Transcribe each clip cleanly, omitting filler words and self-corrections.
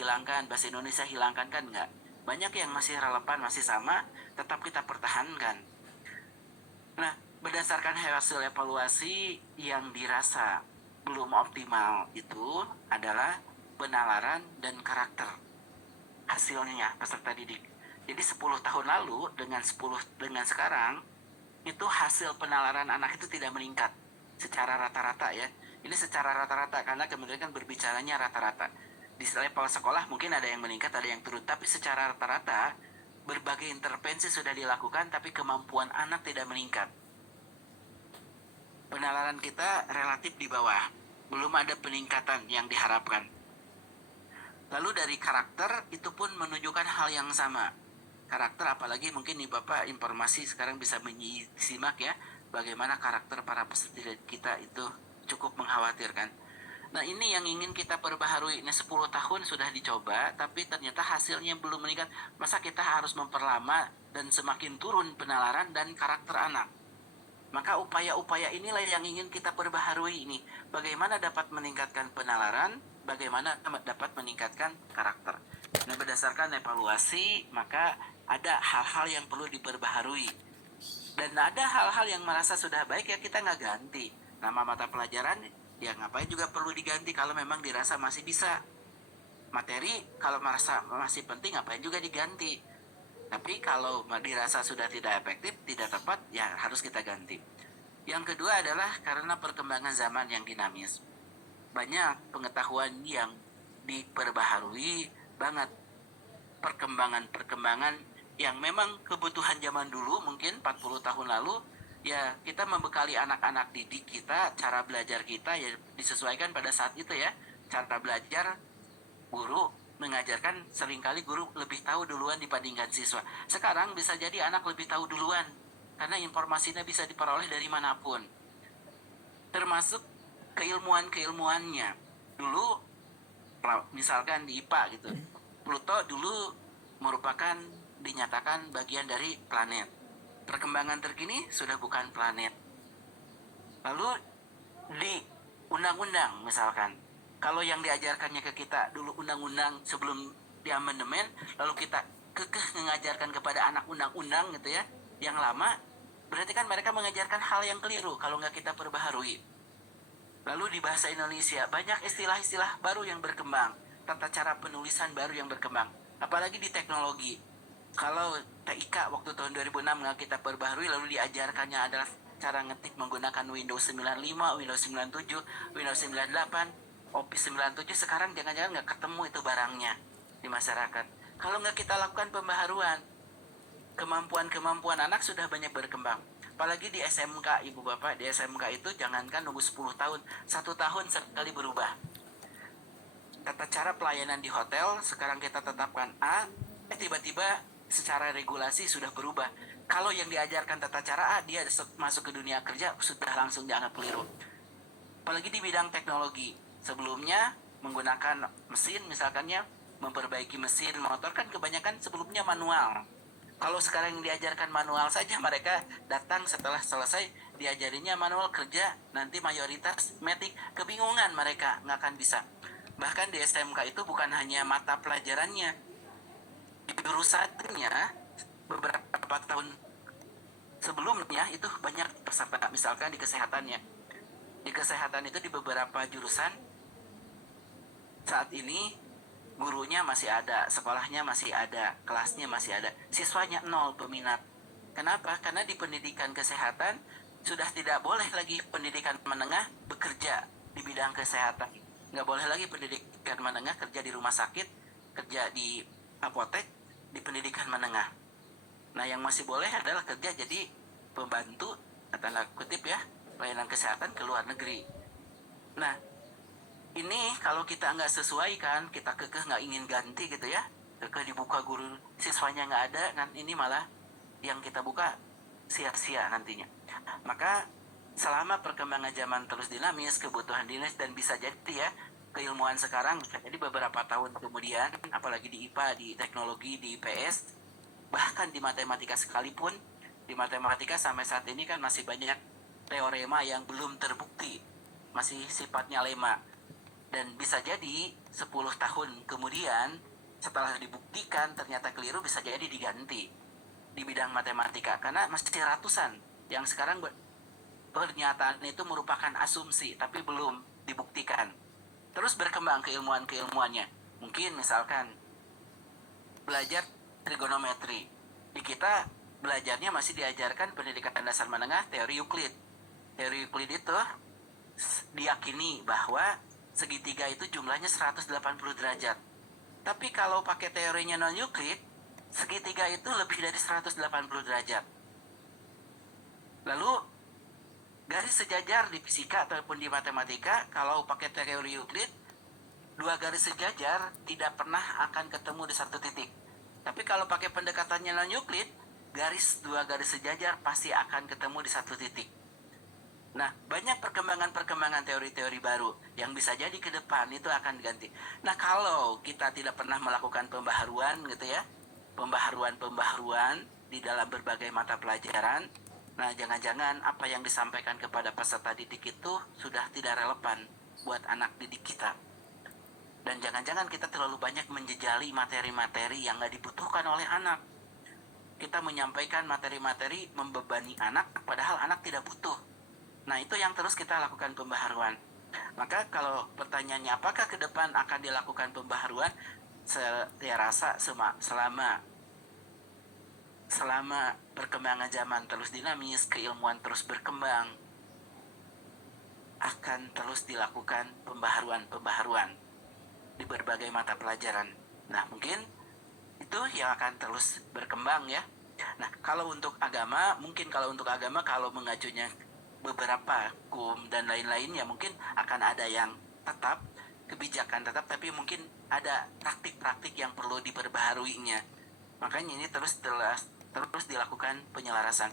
hilangkan, bahasa Indonesia hilangkan, kan enggak. Banyak yang masih relevan, masih sama, tetap kita pertahankan. Nah, berdasarkan hasil evaluasi yang dirasa belum optimal itu adalah penalaran dan karakter hasilnya peserta didik. Jadi 10 tahun lalu dengan sekarang itu hasil penalaran anak itu tidak meningkat secara rata-rata ya. Ini secara rata-rata karena kemudian kan berbicaranya rata-rata. Di level sekolah mungkin ada yang meningkat, ada yang turun, tapi secara rata-rata berbagai intervensi sudah dilakukan tapi kemampuan anak tidak meningkat. Penalaran kita relatif di bawah, belum ada peningkatan yang diharapkan. Lalu dari karakter itu pun menunjukkan hal yang sama. Karakter, apalagi mungkin nih Bapak informasi sekarang bisa menyimak ya, bagaimana karakter para peserta kita itu cukup mengkhawatirkan. Nah, ini yang ingin kita perbaharui. Ini 10 tahun sudah dicoba, tapi ternyata hasilnya belum meningkat. Masa kita harus memperlama dan semakin turun penalaran dan karakter anak? Maka upaya-upaya inilah yang ingin kita perbaharui ini. Bagaimana dapat meningkatkan penalaran, bagaimana dapat meningkatkan karakter. Nah, berdasarkan evaluasi, maka ada hal-hal yang perlu diperbaharui. Dan ada hal-hal yang merasa sudah baik ya kita nggak ganti. Nama mata pelajaran ya ngapain juga perlu diganti kalau memang dirasa masih bisa. Materi kalau merasa masih penting ngapain juga diganti. Tapi kalau dirasa sudah tidak efektif, tidak tepat, ya harus kita ganti. Yang kedua adalah karena perkembangan zaman yang dinamis. Banyak pengetahuan yang diperbaharui banget. Perkembangan-perkembangan yang memang kebutuhan zaman dulu mungkin 40 tahun lalu, ya kita membekali anak-anak didik kita, cara belajar kita ya disesuaikan pada saat itu ya. Cara belajar guru mengajarkan, seringkali guru lebih tahu duluan dibandingkan siswa. Sekarang bisa jadi anak lebih tahu duluan karena informasinya bisa diperoleh dari manapun, termasuk keilmuannya. Dulu misalkan di IPA gitu, Pluto dulu merupakan dinyatakan bagian dari planet. Perkembangan terkini sudah bukan planet. Lalu di undang-undang misalkan, kalau yang diajarkannya ke kita dulu undang-undang sebelum diamandemen, lalu kita kekeh mengajarkan kepada anak undang-undang gitu ya, yang lama, berarti kan mereka mengajarkan hal yang keliru kalau nggak kita perbaharui. Lalu di bahasa Indonesia banyak istilah-istilah baru yang berkembang, tata cara penulisan baru yang berkembang, apalagi di teknologi. Kalau TIK waktu tahun 2006 nggak kita perbaharui, lalu diajarkannya adalah cara ngetik menggunakan Windows 95, Windows 97, Windows 98, Office 97. Sekarang jangan-jangan nggak ketemu itu barangnya di masyarakat. Kalau nggak kita lakukan pembaharuan, kemampuan anak sudah banyak berkembang. Apalagi di SMK, Ibu Bapak, di SMK itu jangankan nunggu 10 tahun, 1 tahun sekali berubah. Tata cara pelayanan di hotel sekarang kita tetapkan A, tiba-tiba secara regulasi sudah berubah. Kalau yang diajarkan tata cara A, dia masuk ke dunia kerja sudah langsung dianggap keliru. Apalagi di bidang teknologi, sebelumnya menggunakan mesin misalkannya, memperbaiki mesin motor kan kebanyakan sebelumnya manual. Kalau sekarang yang diajarkan manual saja, mereka datang setelah selesai diajarinya manual kerja, nanti mayoritas metik, kebingungan mereka, nggak akan bisa. Bahkan di SMK itu bukan hanya mata pelajarannya, di jurusannya beberapa tahun sebelumnya itu banyak peserta, misalkan di kesehatannya. Di kesehatan itu di beberapa jurusan saat ini gurunya masih ada, sekolahnya masih ada, kelasnya masih ada, siswanya nol peminat. Kenapa? Karena di pendidikan kesehatan sudah tidak boleh lagi pendidikan menengah bekerja di bidang kesehatan. Nggak boleh lagi pendidikan menengah kerja di rumah sakit, kerja di apotek, di pendidikan menengah. Nah, yang masih boleh adalah kerja jadi pembantu, tanda kutip ya, pelayanan kesehatan ke luar negeri. Nah, ini kalau kita nggak sesuai kan, kita kekeh nggak ingin ganti gitu ya, kekeh dibuka guru siswanya nggak ada kan, ini malah yang kita buka sia-sia nantinya. Maka selama perkembangan zaman terus dinamis, kebutuhan dinamis, dan bisa jadi ya keilmuan sekarang jadi beberapa tahun kemudian, apalagi di IPA, di teknologi, di IPS, bahkan di matematika sekalipun, di matematika sampai saat ini kan masih banyak teorema yang belum terbukti, masih sifatnya lema. Dan bisa jadi 10 tahun kemudian setelah dibuktikan ternyata keliru, bisa jadi diganti di bidang matematika karena masih ratusan yang sekarang pernyataan itu merupakan asumsi tapi belum dibuktikan. Terus berkembang keilmuannya. Mungkin misalkan belajar trigonometri. Di kita belajarnya masih diajarkan pendidikan dasar menengah teori Euclid. Teori Euclid itu diyakini bahwa segitiga itu jumlahnya 180 derajat. Tapi kalau pakai teorinya non-Euclid, segitiga itu lebih dari 180 derajat. Lalu garis sejajar di fisika ataupun di matematika, kalau pakai teori Euclid, dua garis sejajar tidak pernah akan ketemu di satu titik. Tapi kalau pakai pendekatannya non-Euclid, dua garis sejajar pasti akan ketemu di satu titik. Nah, banyak perkembangan teori-teori baru yang bisa jadi ke depan itu akan diganti. Nah, kalau kita tidak pernah melakukan pembaharuan gitu ya, pembaharuan di dalam berbagai mata pelajaran, nah jangan-jangan apa yang disampaikan kepada peserta didik itu sudah tidak relevan buat anak didik kita. Dan jangan-jangan kita terlalu banyak menjejali materi-materi yang nggak dibutuhkan oleh anak. Kita menyampaikan materi-materi membebani anak, padahal anak tidak butuh. Nah, itu yang terus kita lakukan pembaharuan. Maka kalau pertanyaannya apakah ke depan akan dilakukan pembaharuan, saya rasa selama perkembangan zaman terus dinamis, keilmuan terus berkembang, akan terus dilakukan pembaharuan di berbagai mata pelajaran. Nah, mungkin itu yang akan terus berkembang ya. Nah, kalau untuk agama, kalau mengajunya beberapa hukum dan lain-lain ya mungkin akan ada yang tetap, kebijakan tetap, tapi mungkin ada praktik-praktik yang perlu diperbaharuinya. Makanya ini terus dilakukan penyelarasan.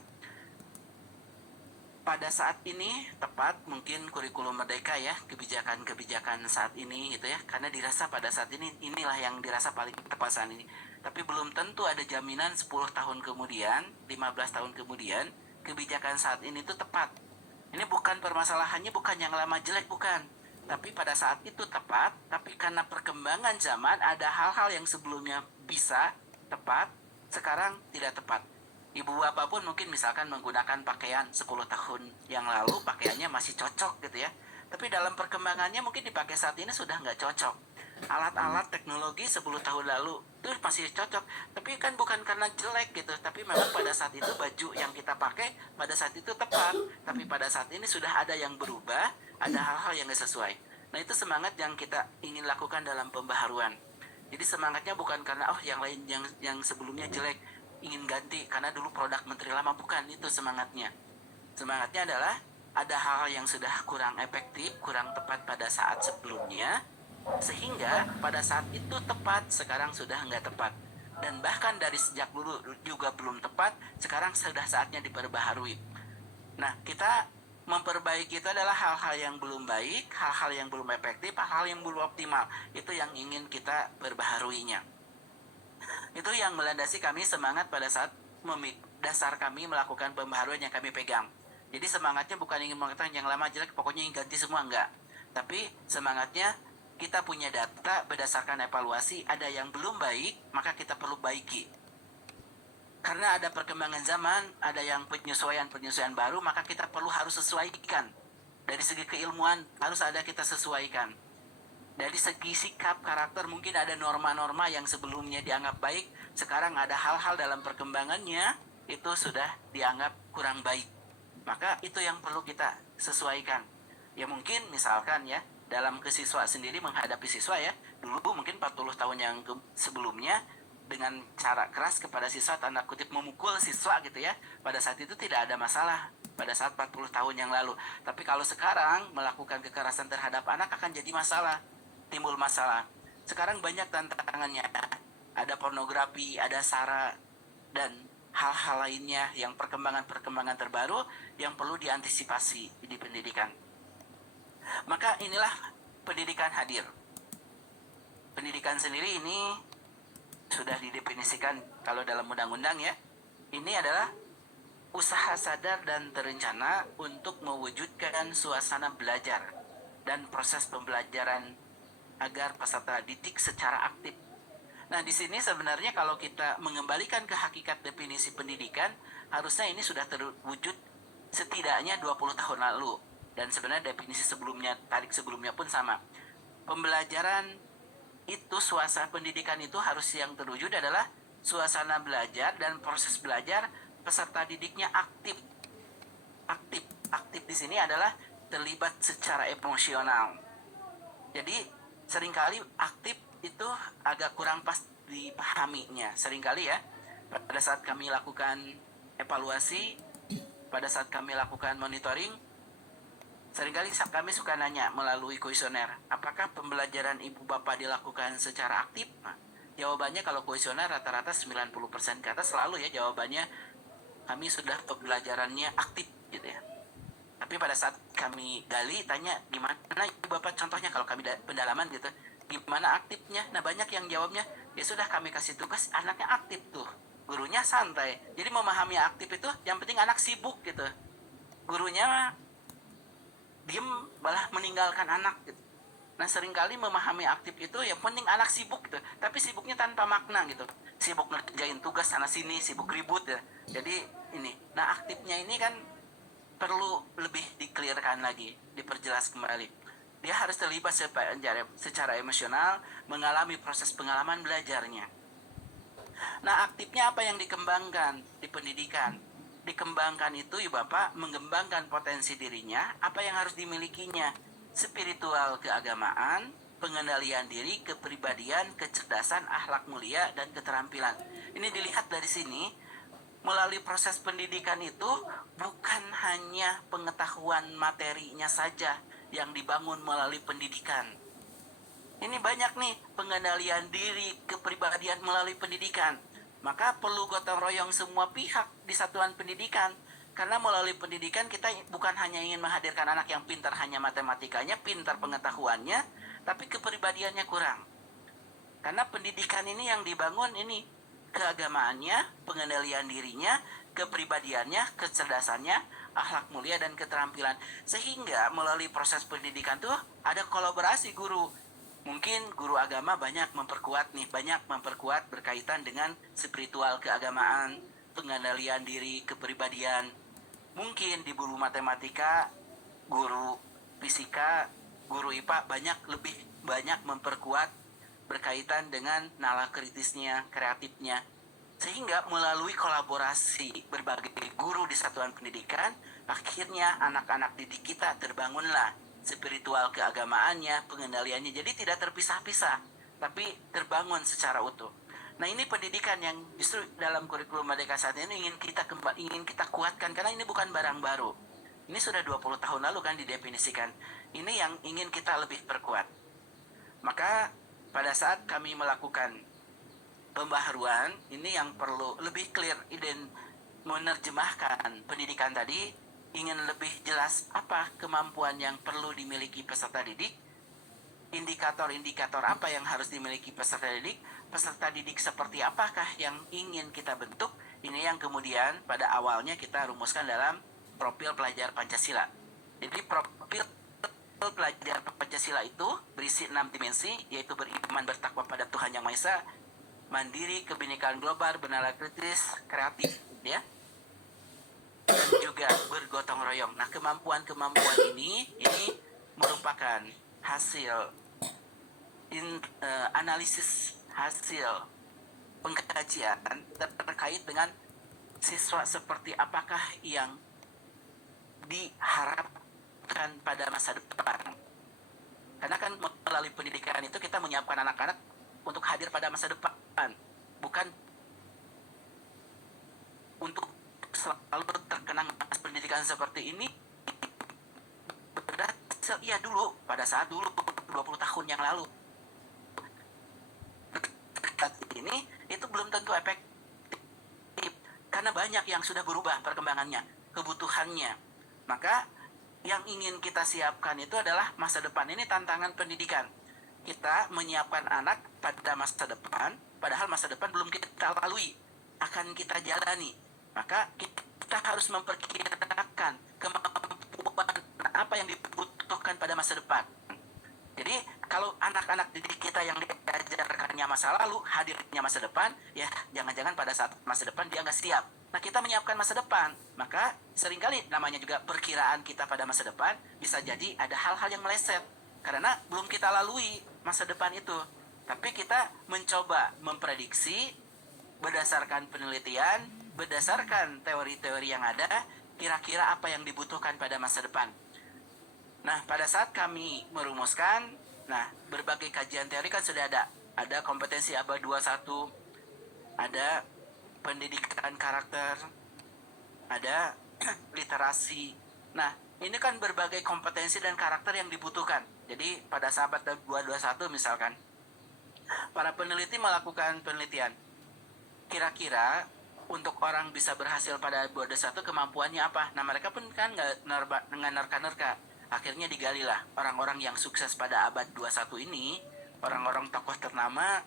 Pada saat ini tepat mungkin kurikulum merdeka ya, kebijakan-kebijakan saat ini gitu ya, karena dirasa pada saat ini inilah yang dirasa paling tepat saat ini. Tapi belum tentu ada jaminan 10 tahun kemudian, 15 tahun kemudian kebijakan saat ini itu tepat. Ini bukan permasalahannya, bukan yang lama jelek, bukan. Tapi pada saat itu tepat, tapi karena perkembangan zaman ada hal-hal yang sebelumnya bisa tepat, sekarang tidak tepat. Ibu bapak pun mungkin misalkan menggunakan pakaian 10 tahun yang lalu, pakaiannya masih cocok gitu ya. Tapi dalam perkembangannya mungkin dipakai saat ini sudah nggak cocok. Alat-alat teknologi 10 tahun lalu itu masih cocok, tapi kan bukan karena jelek gitu, tapi memang pada saat itu baju yang kita pakai pada saat itu tepat, tapi pada saat ini sudah ada yang berubah, ada hal-hal yang nggak sesuai. Nah, itu semangat yang kita ingin lakukan dalam pembaharuan. Jadi semangatnya bukan karena yang lain yang sebelumnya jelek ingin ganti karena dulu produk menteri lama, bukan itu semangatnya. Semangatnya adalah ada hal-hal yang sudah kurang efektif, kurang tepat pada saat sebelumnya, sehingga pada saat itu tepat, sekarang sudah nggak tepat. Dan bahkan dari sejak dulu juga belum tepat, sekarang sudah saatnya diperbaharui. Nah, kita memperbaiki itu adalah hal-hal yang belum baik, hal-hal yang belum efektif, hal-hal yang belum optimal. Itu yang ingin kita perbaharuinya. Itu yang melandasi kami semangat pada saat dasar kami melakukan pembaharuan yang kami pegang. Jadi semangatnya bukan ingin mengatakan yang lama jelek, pokoknya ingin ganti semua, enggak. Tapi semangatnya kita punya data berdasarkan evaluasi, ada yang belum baik, maka kita perlu baiki. Karena ada perkembangan zaman, ada yang penyesuaian baru, maka kita harus sesuaikan. Dari segi keilmuan harus ada kita sesuaikan. Dari segi sikap, karakter, mungkin ada norma-norma yang sebelumnya dianggap baik, sekarang ada hal-hal dalam perkembangannya, itu sudah dianggap kurang baik. Maka itu yang perlu kita sesuaikan. Ya mungkin misalkan ya, dalam ke siswa sendiri menghadapi siswa ya, dulu mungkin 40 tahun yang sebelumnya dengan cara keras kepada siswa, tanda kutip memukul siswa gitu ya, pada saat itu tidak ada masalah pada saat 40 tahun yang lalu. Tapi kalau sekarang melakukan kekerasan terhadap anak akan jadi masalah, timbul masalah. Sekarang banyak tantangannya, ada pornografi, ada SARA, dan hal-hal lainnya yang perkembangan terbaru yang perlu diantisipasi di pendidikan. Maka inilah pendidikan hadir. Pendidikan sendiri ini sudah didefinisikan kalau dalam undang-undang ya. Ini adalah usaha sadar dan terencana untuk mewujudkan suasana belajar dan proses pembelajaran agar peserta didik secara aktif. Nah, di sini sebenarnya kalau kita mengembalikan ke hakikat definisi pendidikan, harusnya ini sudah terwujud setidaknya 20 tahun lalu. Dan sebenarnya definisi sebelumnya, tarik sebelumnya pun sama. Pembelajaran itu, suasana pendidikan itu harus yang terwujud adalah suasana belajar dan proses belajar peserta didiknya aktif. Aktif di sini adalah terlibat secara emosional. Jadi seringkali aktif itu agak kurang pas dipahaminya. Seringkali ya, pada saat kami lakukan evaluasi, pada saat kami lakukan monitoring, seringkali kami suka nanya melalui kuesioner, apakah pembelajaran ibu bapak dilakukan secara aktif? Nah, jawabannya kalau kuesioner rata-rata 90% ke atas selalu ya jawabannya kami sudah pembelajarannya aktif gitu ya. Tapi pada saat kami gali, tanya gimana ibu bapak contohnya kalau kami pendalaman gitu, gimana aktifnya? Nah banyak yang jawabnya, ya sudah kami kasih tugas anaknya aktif tuh, gurunya santai. Jadi memahami aktif itu yang penting anak sibuk gitu, gurunya diem malah meninggalkan anak gitu. Nah seringkali memahami aktif itu yang penting anak sibuk gitu, tapi sibuknya tanpa makna gitu, sibuk ngerjain tugas sana sini, sibuk ribut ya. Jadi ini, nah aktifnya ini kan perlu lebih dikelirkan lagi, diperjelas kembali. Dia harus terlibat secara emosional, mengalami proses pengalaman belajarnya. Nah, aktifnya apa yang dikembangkan di pendidikan? Dikembangkan itu ya Bapak, mengembangkan potensi dirinya, apa yang harus dimilikinya? Spiritual keagamaan, pengendalian diri, kepribadian, kecerdasan, akhlak mulia, dan keterampilan. Ini dilihat dari sini, melalui proses pendidikan itu bukan hanya pengetahuan materinya saja yang dibangun melalui pendidikan. Ini banyak nih pengendalian diri, kepribadian melalui pendidikan. Maka perlu gotong royong semua pihak di satuan pendidikan. Karena melalui pendidikan kita bukan hanya ingin menghadirkan anak yang pintar hanya matematikanya, pintar pengetahuannya, tapi kepribadiannya kurang. Karena pendidikan ini yang dibangun ini keagamaannya, pengendalian dirinya, kepribadiannya, kecerdasannya, akhlak mulia, dan keterampilan. Sehingga melalui proses pendidikan tuh ada kolaborasi guru. Mungkin guru agama banyak memperkuat berkaitan dengan spiritual keagamaan, pengendalian diri, kepribadian. Mungkin di guru matematika, guru fisika, guru IPA lebih banyak memperkuat berkaitan dengan nalar kritisnya, kreatifnya. Sehingga melalui kolaborasi berbagai guru di satuan pendidikan, akhirnya anak-anak didik kita terbangunlah spiritual keagamaannya, pengendaliannya. Jadi tidak terpisah-pisah, tapi terbangun secara utuh. Nah ini pendidikan yang justru dalam kurikulum Merdeka saat ini ingin kita kuatkan, karena ini bukan barang baru. Ini sudah 20 tahun lalu kan didefinisikan. Ini yang ingin kita lebih perkuat. Maka pada saat kami melakukan pembaharuan, ini yang perlu lebih clear dan menerjemahkan pendidikan tadi, ingin lebih jelas apa kemampuan yang perlu dimiliki peserta didik, indikator-indikator apa yang harus dimiliki peserta didik seperti apakah yang ingin kita bentuk. Ini yang kemudian pada awalnya kita rumuskan dalam profil pelajar Pancasila. Jadi profil pelajar Pancasila itu berisi 6 dimensi, yaitu beriman, bertakwa pada Tuhan Yang Maha Esa, mandiri, kebinekaan global, bernalar kritis, kreatif, ya, dan juga bergotong royong. Nah, kemampuan ini merupakan hasil analisis hasil pengkajian terkait dengan siswa seperti apakah yang diharapkan pada masa depan. Karena kan melalui pendidikan itu kita menyiapkan anak-anak untuk hadir pada masa depan, bukan untuk selalu terkenang pendidikan seperti ini. Ya dulu, pada saat dulu 20 tahun yang lalu, saat ini itu belum tentu efektif karena banyak yang sudah berubah perkembangannya, kebutuhannya. Maka yang ingin kita siapkan itu adalah masa depan. Ini tantangan pendidikan. Kita menyiapkan anak pada masa depan, padahal masa depan belum kita lalui, akan kita jalani. Maka kita harus memperkirakan kemampuan apa yang dibutuhkan pada masa depan. Jadi kalau anak-anak didik kita yang diajarkannya masa lalu, hadirnya masa depan, ya jangan-jangan pada saat masa depan dia nggak siap. Nah, kita menyiapkan masa depan, maka seringkali namanya juga perkiraan kita pada masa depan, bisa jadi ada hal-hal yang meleset. Karena belum kita lalui masa depan itu. Tapi kita mencoba memprediksi berdasarkan penelitian, berdasarkan teori-teori yang ada, kira-kira apa yang dibutuhkan pada masa depan. Nah, pada saat kami merumuskan, nah, berbagai kajian teori kan sudah ada. Ada kompetensi abad 21, ada pendidikan karakter, ada literasi. Nah, ini kan berbagai kompetensi dan karakter yang dibutuhkan. Jadi, pada sahabat 221 misalkan, para peneliti melakukan penelitian. Kira-kira untuk orang bisa berhasil pada 221 kemampuannya apa? Nah, mereka pun kan nggak nerka-nerka. Akhirnya digalilah orang-orang yang sukses pada abad 21 ini, orang-orang tokoh ternama,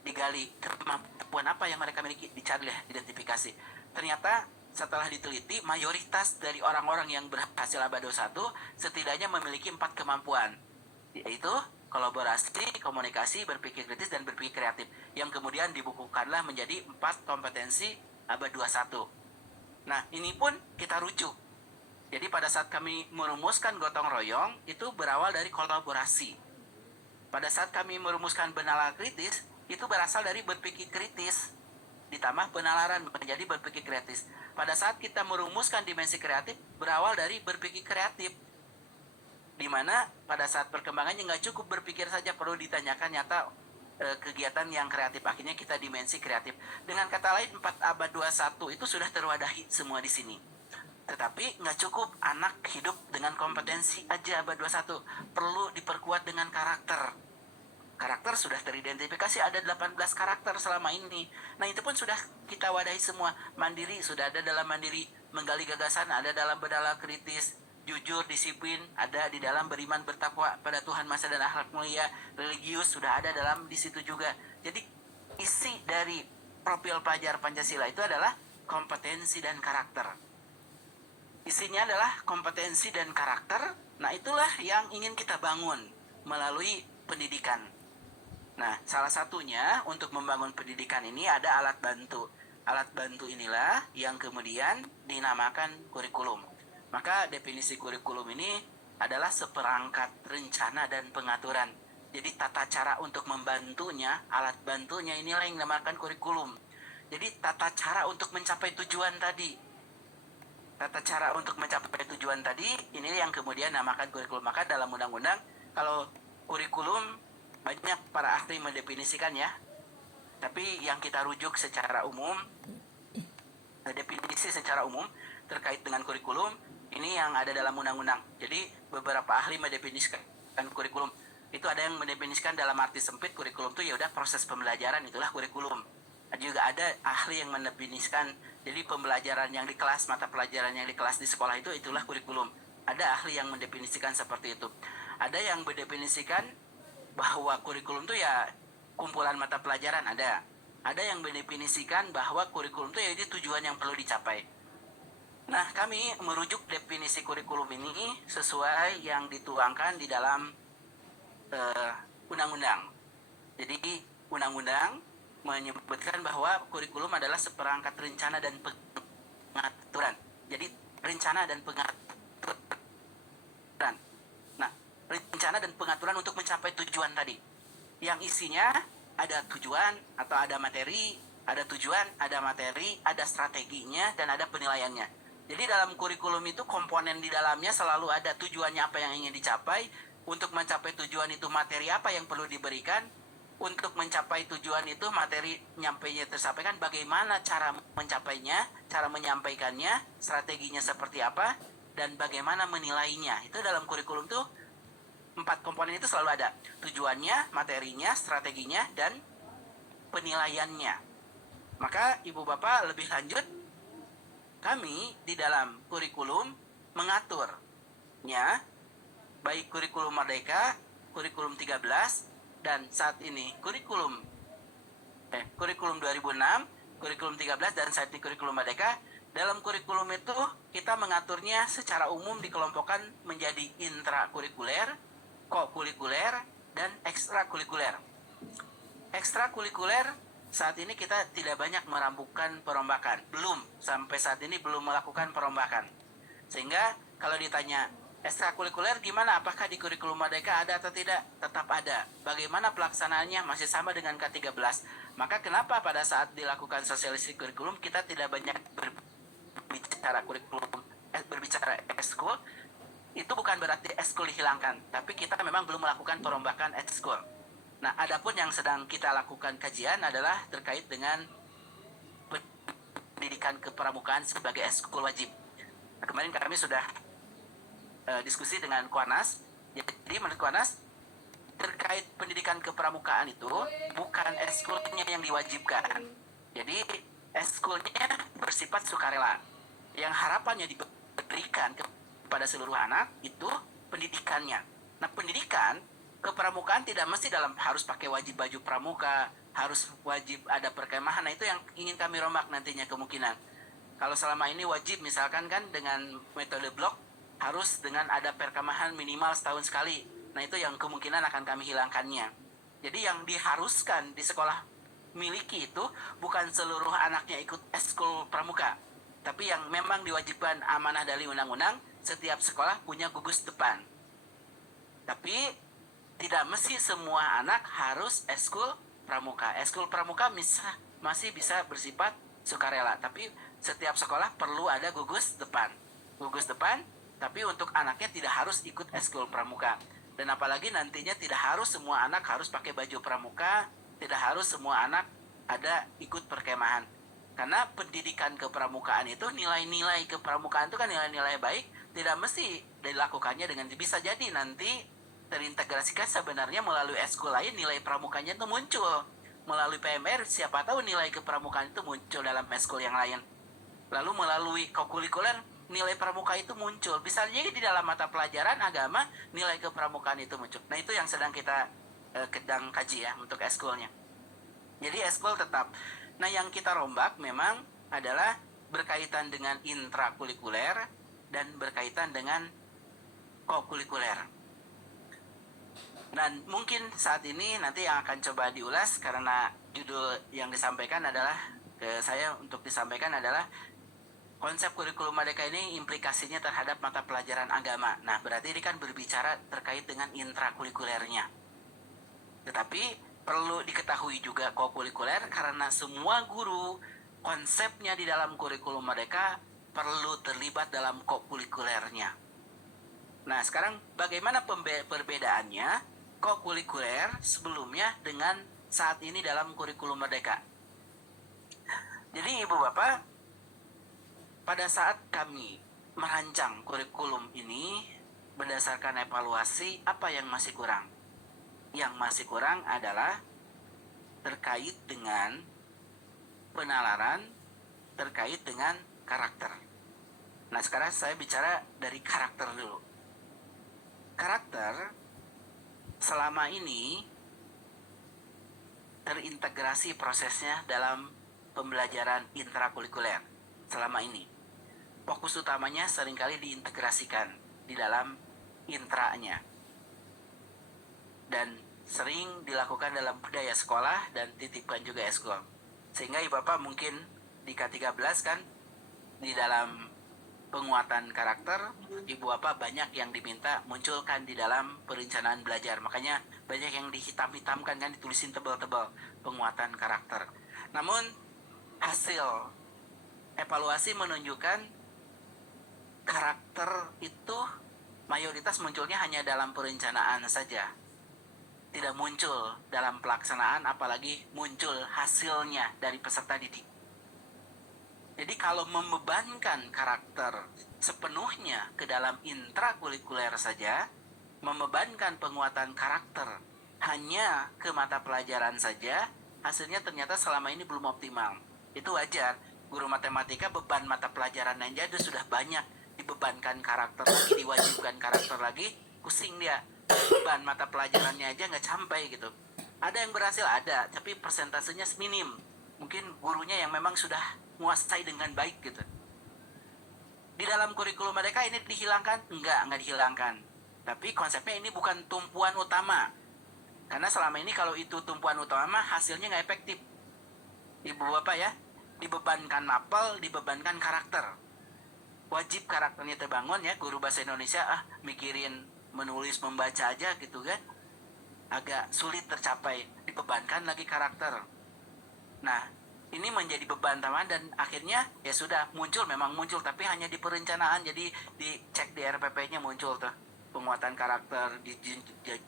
digali kemampuan apa yang mereka miliki, dicari lah, identifikasi. Ternyata setelah diteliti, mayoritas dari orang-orang yang berhasil abad 21 setidaknya memiliki 4 kemampuan, yaitu kolaborasi, komunikasi, berpikir kritis, dan berpikir kreatif, yang kemudian dibukukanlah menjadi 4 kompetensi abad 21. Nah, ini pun kita rujuk. Jadi pada saat kami merumuskan gotong royong, itu berawal dari kolaborasi. Pada saat kami merumuskan benala kritis, itu berasal dari berpikir kritis, ditambah penalaran menjadi berpikir kritis. Pada saat kita merumuskan dimensi kreatif, berawal dari berpikir kreatif. Dimana pada saat perkembangannya nggak cukup berpikir saja, perlu ditanyakan nyata kegiatan yang kreatif. Akhirnya kita dimensi kreatif. Dengan kata lain, 4 abad 21 itu sudah terwadahi semua di sini. Tetapi nggak cukup anak hidup dengan kompetensi aja abad 21. Perlu diperkuat dengan karakter. Karakter sudah teridentifikasi, ada 18 karakter selama ini. Nah, itu pun sudah kita wadahi semua. Mandiri sudah ada dalam mandiri, menggali gagasan ada dalam berdala kritis, jujur, disiplin ada di dalam beriman bertakwa pada Tuhan masa dan akhlak mulia, religius sudah ada dalam di situ juga. Jadi isi dari profil pelajar Pancasila itu adalah kompetensi dan karakter. Isinya adalah kompetensi dan karakter. Nah, itulah yang ingin kita bangun melalui pendidikan. Nah, salah satunya untuk membangun pendidikan ini ada alat bantu. Alat bantu inilah yang kemudian dinamakan kurikulum. Maka definisi kurikulum ini adalah seperangkat rencana dan pengaturan. Jadi tata cara untuk membantunya, alat bantunya inilah yang dinamakan kurikulum. Jadi tata cara untuk mencapai tujuan tadi. Tata cara untuk mencapai tujuan tadi, ini yang kemudian namakan kurikulum. Maka dalam undang-undang, kalau kurikulum banyak para ahli mendefinisikan ya. Tapi yang kita rujuk secara umum, definisi secara umum terkait dengan kurikulum, ini yang ada dalam undang-undang. Jadi beberapa ahli mendefinisikan kurikulum. Itu ada yang mendefinisikan dalam arti sempit, kurikulum itu ya udah proses pembelajaran, itulah kurikulum. Juga ada ahli yang mendefinisikan, jadi pembelajaran yang di kelas, mata pelajaran yang di kelas di sekolah itu, itulah kurikulum. Ada ahli yang mendefinisikan seperti itu. Ada yang mendefinisikan bahwa kurikulum itu ya kumpulan mata pelajaran, ada. Ada yang mendefinisikan bahwa kurikulum itu ya itu tujuan yang perlu dicapai. Nah, kami merujuk definisi kurikulum ini sesuai yang dituangkan di dalam undang-undang. Jadi undang-undang menyebutkan bahwa kurikulum adalah seperangkat rencana dan pengaturan. Jadi rencana dan pengaturan. Nah, rencana dan pengaturan untuk mencapai tujuan tadi. Yang isinya ada tujuan atau ada materi, ada tujuan, ada materi, ada strateginya, dan ada penilaiannya. Jadi dalam kurikulum itu komponen di dalamnya selalu ada tujuannya apa yang ingin dicapai, untuk mencapai tujuan itu materi apa yang perlu diberikan, untuk mencapai tujuan itu materi nyampainya tersampaikan, bagaimana cara mencapainya, cara menyampaikannya, strateginya seperti apa, dan bagaimana menilainya. Itu dalam kurikulum tuh 4 komponen itu selalu ada. Tujuannya, materinya, strateginya, dan penilaiannya. Maka Ibu Bapak lebih lanjut, kami di dalam kurikulum mengaturnya, baik kurikulum Merdeka, kurikulum 13, dan saat ini kurikulum 2006, kurikulum 13, dan saat ini kurikulum Merdeka. Dalam kurikulum itu kita mengaturnya secara umum dikelompokkan menjadi intrakurikuler, kokurikuler, dan ekstrakurikuler. Ekstrakurikuler saat ini kita tidak banyak merampukan perombakan. Sampai saat ini belum melakukan perombakan. Sehingga kalau ditanya ekstrakurikuler gimana? Apakah di kurikulum Merdeka ada atau tidak? Tetap ada. Bagaimana pelaksanaannya? Masih sama dengan K13. Maka kenapa pada saat dilakukan sosialisasi kurikulum kita tidak banyak berbicara kurikulum, berbicara ekskul? Itu bukan berarti ekskul dihilangkan, tapi kita memang belum melakukan perombakan ekskul. Nah, adapun yang sedang kita lakukan kajian adalah terkait dengan pendidikan kepramukaan sebagai ekskul wajib. Nah, kemarin kami sudah diskusi dengan Kuarnas. Jadi menurut Kuarnas, terkait pendidikan kepramukaan itu bukan ekskulnya yang diwajibkan. Jadi ekskulnya bersifat sukarela. Yang harapannya diberikan kepada seluruh anak itu pendidikannya. Nah, pendidikan kepramukaan tidak mesti harus pakai wajib baju pramuka, harus wajib ada perkemahan. Nah, itu yang ingin kami rombak nantinya kemungkinan. Kalau selama ini wajib misalkan kan dengan metode blok harus dengan ada perkemahan minimal setahun sekali. Nah, itu yang kemungkinan akan kami hilangkannya. Jadi yang diharuskan di sekolah miliki itu bukan seluruh anaknya ikut ekskul pramuka, tapi yang memang diwajibkan amanah dari undang-undang, setiap sekolah punya gugus depan. Tapi tidak mesti semua anak harus ekskul pramuka. Ekskul pramuka masih bisa bersifat sukarela, tapi setiap sekolah perlu ada gugus depan. Gugus depan, tapi untuk anaknya tidak harus ikut ekskul pramuka. Dan apalagi nantinya tidak harus semua anak harus pakai baju pramuka, tidak harus semua anak ada ikut perkemahan. Karena pendidikan kepramukaan itu, nilai-nilai kepramukaan itu kan nilai-nilai baik, tidak mesti dilakukannya dengan bisa jadi nanti terintegrasikan sebenarnya melalui ekskul lain, nilai pramukanya itu muncul. Melalui PMR, siapa tahu nilai kepramukaan itu muncul dalam ekskul yang lain. Lalu melalui kokurikuler, nilai pramuka itu muncul. Bisa jadi di dalam mata pelajaran agama, nilai kepramukaan itu muncul. Nah, itu yang sedang kita sedang kaji ya untuk ekskulnya. Jadi ekskul tetap. Nah, yang kita rombak memang adalah berkaitan dengan intrakurikuler dan berkaitan dengan kokurikuler. Dan mungkin saat ini nanti yang akan coba diulas karena judul yang disampaikan adalah saya untuk disampaikan adalah konsep kurikulum Merdeka ini implikasinya terhadap mata pelajaran agama. Nah, berarti ini kan berbicara terkait dengan intrakurikulernya. Tetapi perlu diketahui juga kokurikuler karena semua guru konsepnya di dalam kurikulum Merdeka perlu terlibat dalam kokurikulernya. Nah, sekarang bagaimana perbedaannya kokurikuler sebelumnya dengan saat ini dalam kurikulum Merdeka? Jadi Ibu Bapak, pada saat kami merancang kurikulum ini berdasarkan evaluasi, apa yang masih kurang? Yang masih kurang adalah terkait dengan penalaran, terkait dengan karakter. Nah, sekarang saya bicara dari karakter dulu. Karakter selama ini terintegrasi prosesnya dalam pembelajaran intrakurikuler. Selama ini fokus utamanya seringkali diintegrasikan di dalam intranya dan sering dilakukan dalam budaya sekolah dan titipkan juga ekskul. Sehingga Ibu Bapak mungkin di K13 kan di dalam penguatan karakter, Ibu Bapak banyak yang diminta munculkan di dalam perencanaan belajar. Makanya banyak yang dihitam-hitamkan kan, ditulisin tebal-tebal penguatan karakter. Namun hasil evaluasi menunjukkan karakter itu mayoritas munculnya hanya dalam perencanaan saja. Tidak muncul dalam pelaksanaan, apalagi muncul hasilnya dari peserta didik. Jadi kalau membebankan karakter sepenuhnya ke dalam intrakurikuler saja, membebankan penguatan karakter hanya ke mata pelajaran saja, hasilnya ternyata selama ini belum optimal. Itu wajar. Guru matematika beban mata pelajaran yang jadi sudah banyak, dibebankan karakter lagi, diwajibkan karakter lagi, pusing dia. Beban mata pelajarannya aja nggak sampai gitu. Ada yang berhasil, ada, tapi persentasenya minim. Mungkin gurunya yang memang sudah menguasai dengan baik gitu. Di dalam kurikulum mereka ini dihilangkan? Enggak dihilangkan. Tapi konsepnya ini bukan tumpuan utama. Karena selama ini kalau itu tumpuan utama, hasilnya nggak efektif. Ibu bapak ya, dibebankan mapel, dibebankan karakter. Wajib karakternya terbangun ya. Guru bahasa Indonesia mikirin menulis membaca aja gitu kan, agak sulit tercapai. Dibebankan lagi karakter. Nah, ini menjadi beban tambahan dan akhirnya ya sudah memang muncul, tapi hanya di perencanaan. Jadi dicek di RPP-nya muncul tuh penguatan karakter,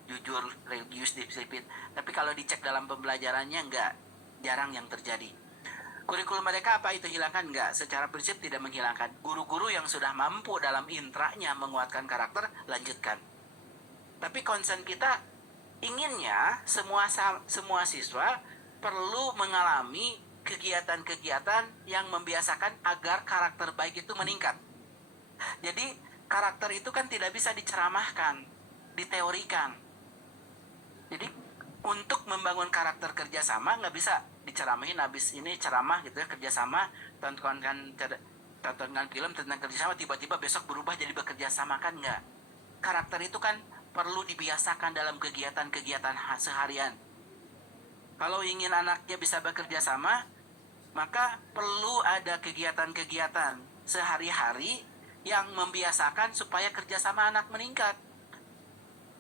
jujur, religius, disiplin. Tapi kalau dicek dalam pembelajarannya enggak, jarang yang terjadi. Kurikulum mereka apa itu hilangkan? Enggak, secara prinsip tidak menghilangkan. Guru-guru yang sudah mampu dalam intranya menguatkan karakter, lanjutkan. Tapi concern kita inginnya semua siswa perlu mengalami kegiatan-kegiatan yang membiasakan agar karakter baik itu meningkat. Jadi karakter itu kan tidak bisa diceramahkan, diteorikan. Jadi untuk membangun karakter kerjasama nggak bisa diceramahin habis ini ceramah gitu ya, kerjasama, tontonkan film tentang kerjasama, tiba-tiba besok berubah jadi bekerja sama, kan nggak. Karakter itu kan perlu dibiasakan dalam kegiatan-kegiatan seharian. Kalau ingin anaknya bisa bekerja sama, maka perlu ada kegiatan-kegiatan sehari-hari yang membiasakan supaya kerjasama anak meningkat.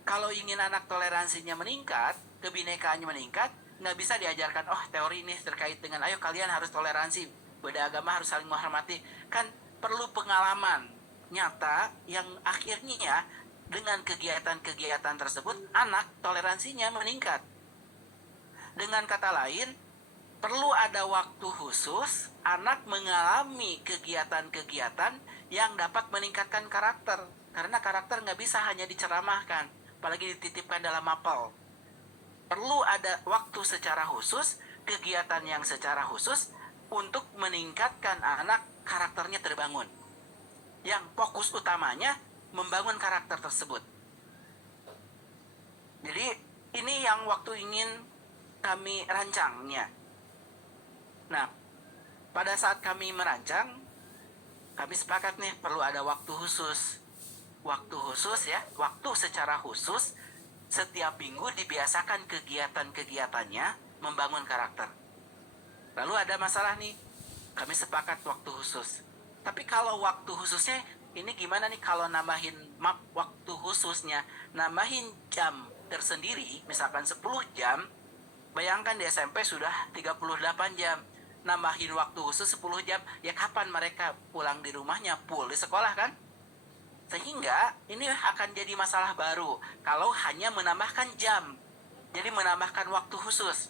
Kalau ingin anak toleransinya meningkat, kebinekaannya meningkat, nggak bisa diajarkan, teori ini terkait dengan, ayo kalian harus toleransi, beda agama harus saling menghormati. Kan perlu pengalaman nyata yang akhirnya ya, dengan kegiatan-kegiatan tersebut, anak toleransinya meningkat. Dengan kata lain, perlu ada waktu khusus anak mengalami kegiatan-kegiatan yang dapat meningkatkan karakter. Karena karakter nggak bisa hanya diceramahkan, apalagi dititipkan dalam mapel. Perlu ada waktu secara khusus, kegiatan yang secara khusus untuk meningkatkan anak karakternya terbangun. Yang fokus utamanya membangun karakter tersebut. Jadi ini yang waktu ingin kami rancangnya. Nah, pada saat kami merancang, kami sepakat nih perlu ada waktu khusus. Waktu khusus ya, waktu secara khusus setiap minggu dibiasakan kegiatan-kegiatannya membangun karakter. Lalu ada masalah nih, kami sepakat waktu khusus. Tapi kalau waktu khususnya ini gimana nih kalau nambahin waktu khususnya, nambahin jam tersendiri, misalkan 10 jam, bayangkan di SMP sudah 38 jam. Nambahin waktu khusus 10 jam, ya kapan mereka pulang di rumahnya, full di sekolah kan? Sehingga ini akan jadi masalah baru kalau hanya menambahkan jam. Jadi menambahkan waktu khusus.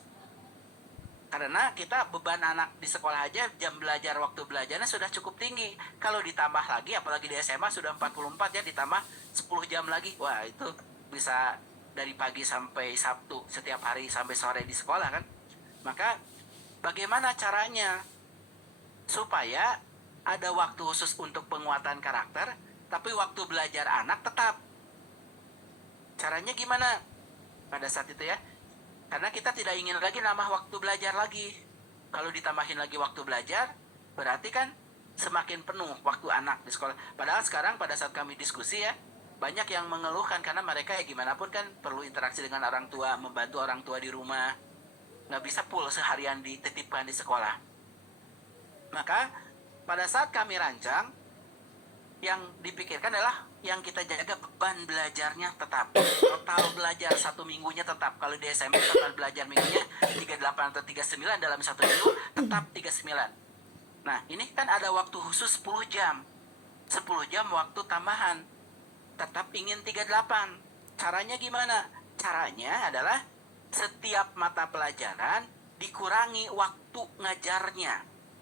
Karena kita beban anak di sekolah aja, jam belajar, waktu belajarnya sudah cukup tinggi. Kalau ditambah lagi, apalagi di SMA sudah 44 ya, ditambah 10 jam lagi. Wah, itu bisa dari pagi sampai Sabtu, setiap hari sampai sore di sekolah kan. Maka bagaimana caranya supaya ada waktu khusus untuk penguatan karakter, tapi waktu belajar anak tetap. Caranya gimana pada saat itu ya? Karena kita tidak ingin lagi nambah waktu belajar lagi. Kalau ditambahin lagi waktu belajar, berarti kan semakin penuh waktu anak di sekolah. Padahal sekarang pada saat kami diskusi ya, banyak yang mengeluhkan karena mereka ya gimana pun kan perlu interaksi dengan orang tua, membantu orang tua di rumah. Nggak bisa full seharian dititipkan di sekolah. Maka pada saat kami rancang, yang dipikirkan adalah yang kita jaga beban belajarnya tetap. Total belajar satu minggunya tetap. Kalau di SMP total belajar minggunya 38 atau 39, dalam satu minggu tetap 39. Nah ini kan ada waktu khusus 10 jam. 10 jam waktu tambahan. Tetap ingin 38. Caranya gimana? Caranya adalah setiap mata pelajaran dikurangi waktu ngajarnya.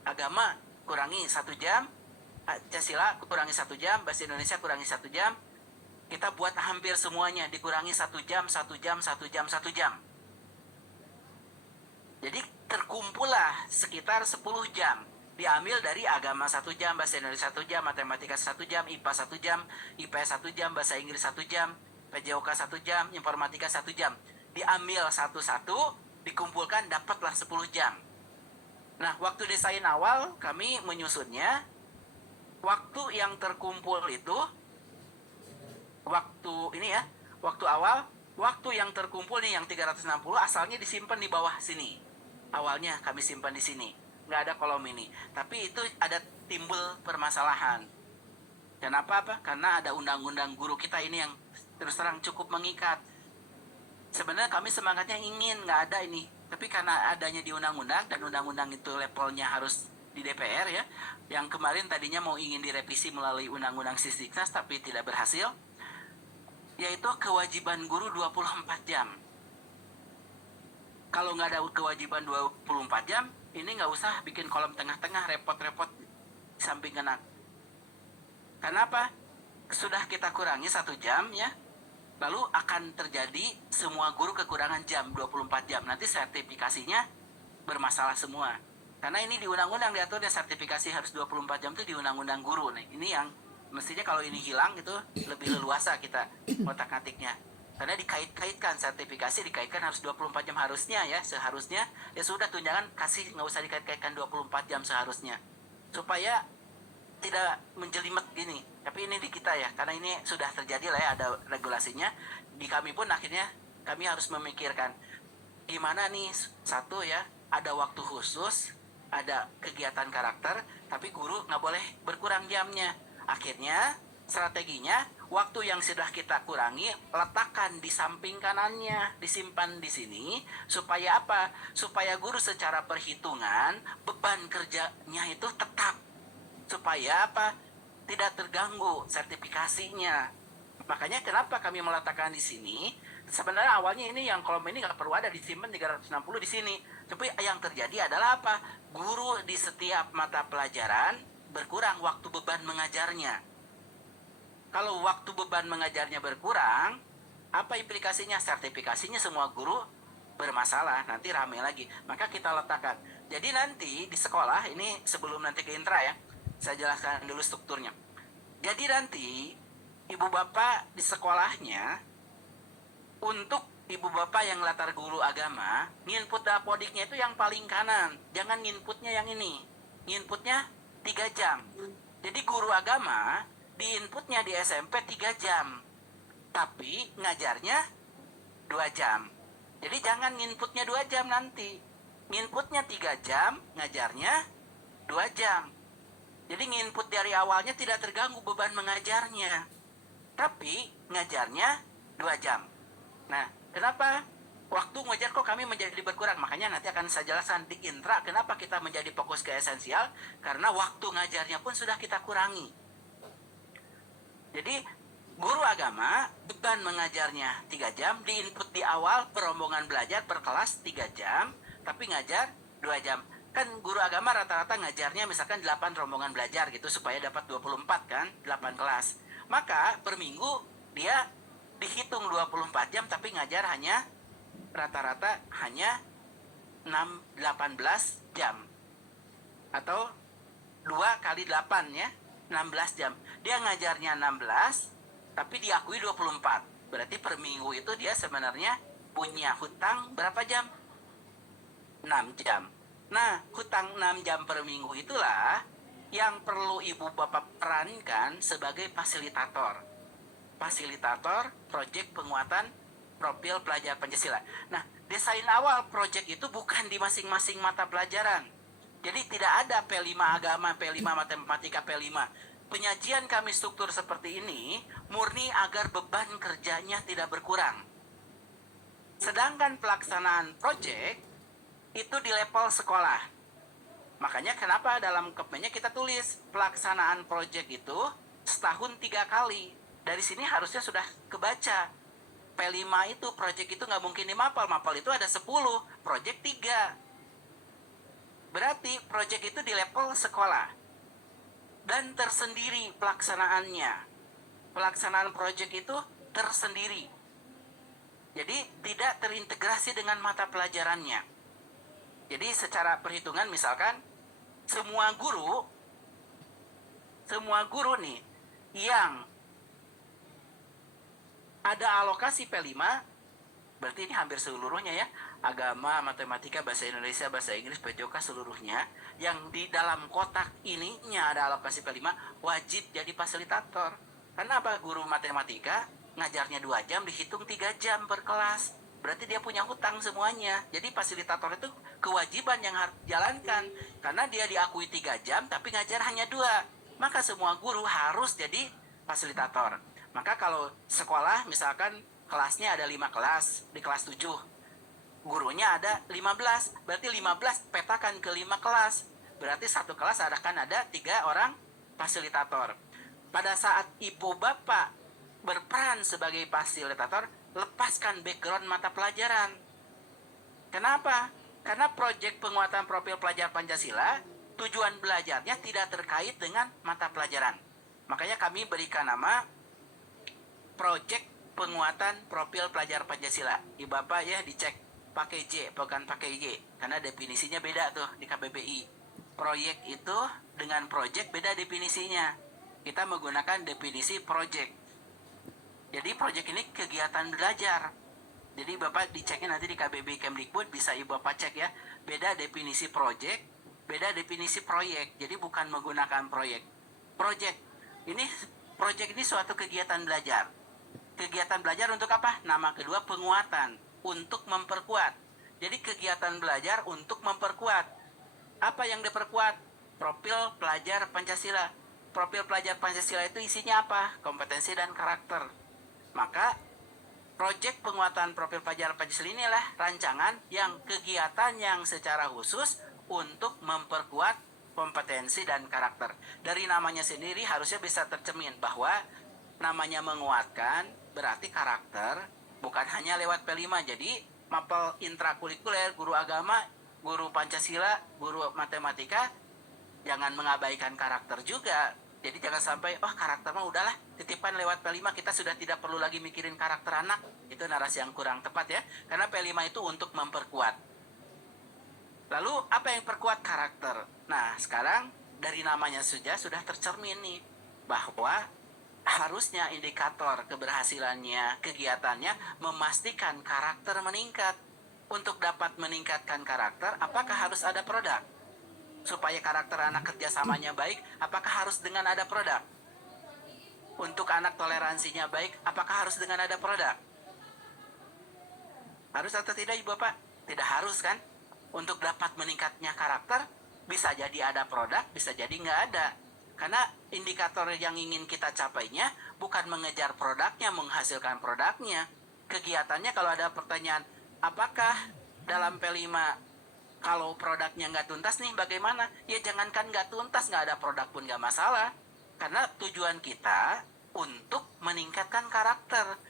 Agama kurangi 1 jam, Pancasila kurangi 1 jam, bahasa Indonesia kurangi 1 jam. Kita buat hampir semuanya dikurangi 1 jam, 1 jam, 1 jam, 1 jam. Jadi terkumpullah sekitar 10 jam. Diambil dari agama 1 jam, bahasa Indonesia 1 jam, matematika 1 jam, IPA 1 jam, IPS 1 jam, bahasa Inggris 1 jam, PJOK 1 jam, informatika 1 jam. Diambil satu-satu, dikumpulkan, dapatlah 10 jam. Nah, waktu desain awal kami menyusunnya, waktu yang terkumpul itu, waktu awal, waktu yang terkumpul nih yang 360 asalnya disimpan di bawah sini. Awalnya kami simpan di sini. Nggak ada kolom ini. Tapi itu ada timbul permasalahan. Kenapa apa? Karena ada undang-undang guru kita ini yang terus terang cukup mengikat. Sebenarnya kami semangatnya ingin nggak ada ini. Tapi karena adanya di undang-undang dan undang-undang itu levelnya harus di DPR ya. Yang kemarin tadinya mau ingin direvisi melalui undang-undang Sisdiknas tapi tidak berhasil. Yaitu kewajiban guru 24 jam. Kalau nggak ada kewajiban 24 jam, ini nggak usah bikin kolom tengah-tengah repot-repot di samping anak. Kenapa? Sudah kita kurangi 1 jam ya, lalu akan terjadi semua guru kekurangan jam 24 jam. Nanti sertifikasinya bermasalah semua. Karena ini di undang-undang diaturnya sertifikasi harus 24 jam itu di undang-undang guru nih. Ini yang mestinya kalau ini hilang itu lebih leluasa kita otak-atiknya. Karena dikait-kaitkan sertifikasi dikaitkan harus 24 jam harusnya ya, seharusnya ya sudah tunjangan kasih nggak usah dikait-kaitkan 24 jam seharusnya. Supaya tidak menjelimet gini. Tapi ini di kita ya, karena ini sudah terjadi lah ya, ada regulasinya. Di kami pun akhirnya kami harus memikirkan gimana nih, satu ya, ada waktu khusus, ada kegiatan karakter, tapi guru nggak boleh berkurang jamnya. Akhirnya strateginya waktu yang sudah kita kurangi letakkan di samping kanannya, disimpan di sini supaya apa? Supaya guru secara perhitungan beban kerjanya itu tetap, supaya apa? Tidak terganggu sertifikasinya. Makanya kenapa kami meletakkan di sini? Sebenarnya awalnya ini yang kolom ini nggak perlu ada, disimpan 360 di sini. Tapi yang terjadi adalah apa? Guru di setiap mata pelajaran berkurang waktu beban mengajarnya. Kalau waktu beban mengajarnya berkurang, apa implikasinya? Sertifikasinya semua guru bermasalah, nanti rame lagi. Maka kita letakkan. Jadi nanti di sekolah, ini sebelum nanti ke intra ya, saya jelaskan dulu strukturnya. Jadi nanti ibu bapak di sekolahnya, untuk ibu bapak yang latar guru agama, nginput dapodiknya itu yang paling kanan. Jangan nginputnya yang ini. Nginputnya 3 jam. Jadi guru agama diinputnya di SMP 3 jam. Tapi ngajarnya 2 jam. Jadi jangan nginputnya 2 jam nanti. Nginputnya 3 jam, ngajarnya 2 jam. Jadi nginput dari awalnya tidak terganggu beban mengajarnya. Tapi ngajarnya 2 jam. Nah, kenapa waktu ngajar kok kami menjadi berkurang? Makanya nanti akan saya jelaskan di intra kenapa kita menjadi fokus ke esensial. Karena waktu ngajarnya pun sudah kita kurangi. Jadi guru agama beban mengajarnya 3 jam, diinput di awal perombongan belajar per kelas 3 jam, tapi ngajar 2 jam. Kan guru agama rata-rata ngajarnya misalkan 8 rombongan belajar gitu supaya dapat 24 kan, 8 kelas. Maka per minggu dia dihitung 24 jam tapi ngajar hanya rata-rata hanya 18 jam. Atau 2 kali 8 ya, 16 jam. Dia ngajarnya 16 tapi diakui 24. Berarti per minggu itu dia sebenarnya punya hutang berapa jam? 6 jam. Nah, hutang 6 jam per minggu itulah yang perlu ibu bapak perankan sebagai fasilitator. Fasilitator proyek penguatan profil pelajar Pancasila. Nah, desain awal proyek itu bukan di masing-masing mata pelajaran. Jadi tidak ada P5 agama, P5 matematika, P5. Penyajian kami struktur seperti ini murni agar beban kerjanya tidak berkurang. Sedangkan pelaksanaan proyek itu di level sekolah. Makanya kenapa dalam kemennya kita tulis pelaksanaan proyek itu setahun 3 kali. Dari sini harusnya sudah kebaca. P5 itu proyek itu nggak mungkin dimapal. Mapal itu ada 10, proyek 3. Berarti proyek itu di level sekolah. Dan tersendiri pelaksanaannya. Pelaksanaan proyek itu tersendiri. Jadi tidak terintegrasi dengan mata pelajarannya. Jadi secara perhitungan misalkan semua guru nih yang ada alokasi P5, berarti ini hampir seluruhnya ya, agama, matematika, bahasa Indonesia, bahasa Inggris, PJOK seluruhnya, yang di dalam kotak ininya ada alokasi P5, wajib jadi fasilitator. Karena apa? Guru matematika ngajarnya 2 jam dihitung 3 jam per kelas. Berarti dia punya hutang semuanya. Jadi fasilitator itu kewajiban yang harus dijalankan. Karena dia diakui 3 jam tapi ngajar hanya 2. Maka semua guru harus jadi fasilitator. Maka kalau sekolah misalkan kelasnya ada 5 kelas, di kelas 7 gurunya ada 15, berarti 15 petakan ke 5 kelas. Berarti satu kelas akan ada 3 orang fasilitator. Pada saat ibu bapak berperan sebagai fasilitator, lepaskan background mata pelajaran. Kenapa? Karena proyek penguatan profil pelajar Pancasila, tujuan belajarnya tidak terkait dengan mata pelajaran. Makanya kami berikan nama proyek penguatan profil pelajar Pancasila. Ibu bapak ya dicek pakai J, bukan pakai Y. Karena definisinya beda tuh di KBBI. Proyek itu dengan proyek beda definisinya. Kita menggunakan definisi proyek. Jadi proyek ini kegiatan belajar. Jadi Bapak dicekin nanti di KBBI Kemdikbud, bisa Ibu Bapak cek ya. Beda definisi proyek, beda definisi proyek. Jadi bukan menggunakan proyek. Proyek ini suatu kegiatan belajar. Kegiatan belajar untuk apa? Nama kedua penguatan, untuk memperkuat. Jadi kegiatan belajar untuk memperkuat. Apa yang diperkuat? Profil pelajar Pancasila. Profil pelajar Pancasila itu isinya apa? Kompetensi dan karakter. Maka proyek penguatan profil pelajar Pancasila inilah rancangan yang kegiatan yang secara khusus untuk memperkuat kompetensi dan karakter. Dari namanya sendiri harusnya bisa tercermin bahwa namanya menguatkan berarti karakter, bukan hanya lewat P5. Jadi mapel intrakurikuler, guru agama, guru Pancasila, guru matematika, jangan mengabaikan karakter juga. Jadi jangan sampai, karakter mah udahlah, titipan lewat P5, kita sudah tidak perlu lagi mikirin karakter anak. Itu narasi yang kurang tepat ya. Karena P5 itu untuk memperkuat. Lalu apa yang perkuat karakter? Nah sekarang dari namanya saja sudah tercermin nih, bahwa harusnya indikator keberhasilannya, kegiatannya memastikan karakter meningkat. Untuk dapat meningkatkan karakter, apakah harus ada produk? Supaya karakter anak kerjasamanya baik, apakah harus dengan ada produk? Untuk anak toleransinya baik, apakah harus dengan ada produk? Harus atau tidak Ibu Bapak? Tidak harus kan? Untuk dapat meningkatnya karakter, bisa jadi ada produk, bisa jadi nggak ada. Karena indikator yang ingin kita capainya bukan mengejar produknya, menghasilkan produknya. Kegiatannya kalau ada pertanyaan, apakah dalam P5 kalau produknya nggak tuntas nih bagaimana? Ya jangankan nggak tuntas, nggak ada produk pun nggak masalah. Karena tujuan kita untuk meningkatkan karakter.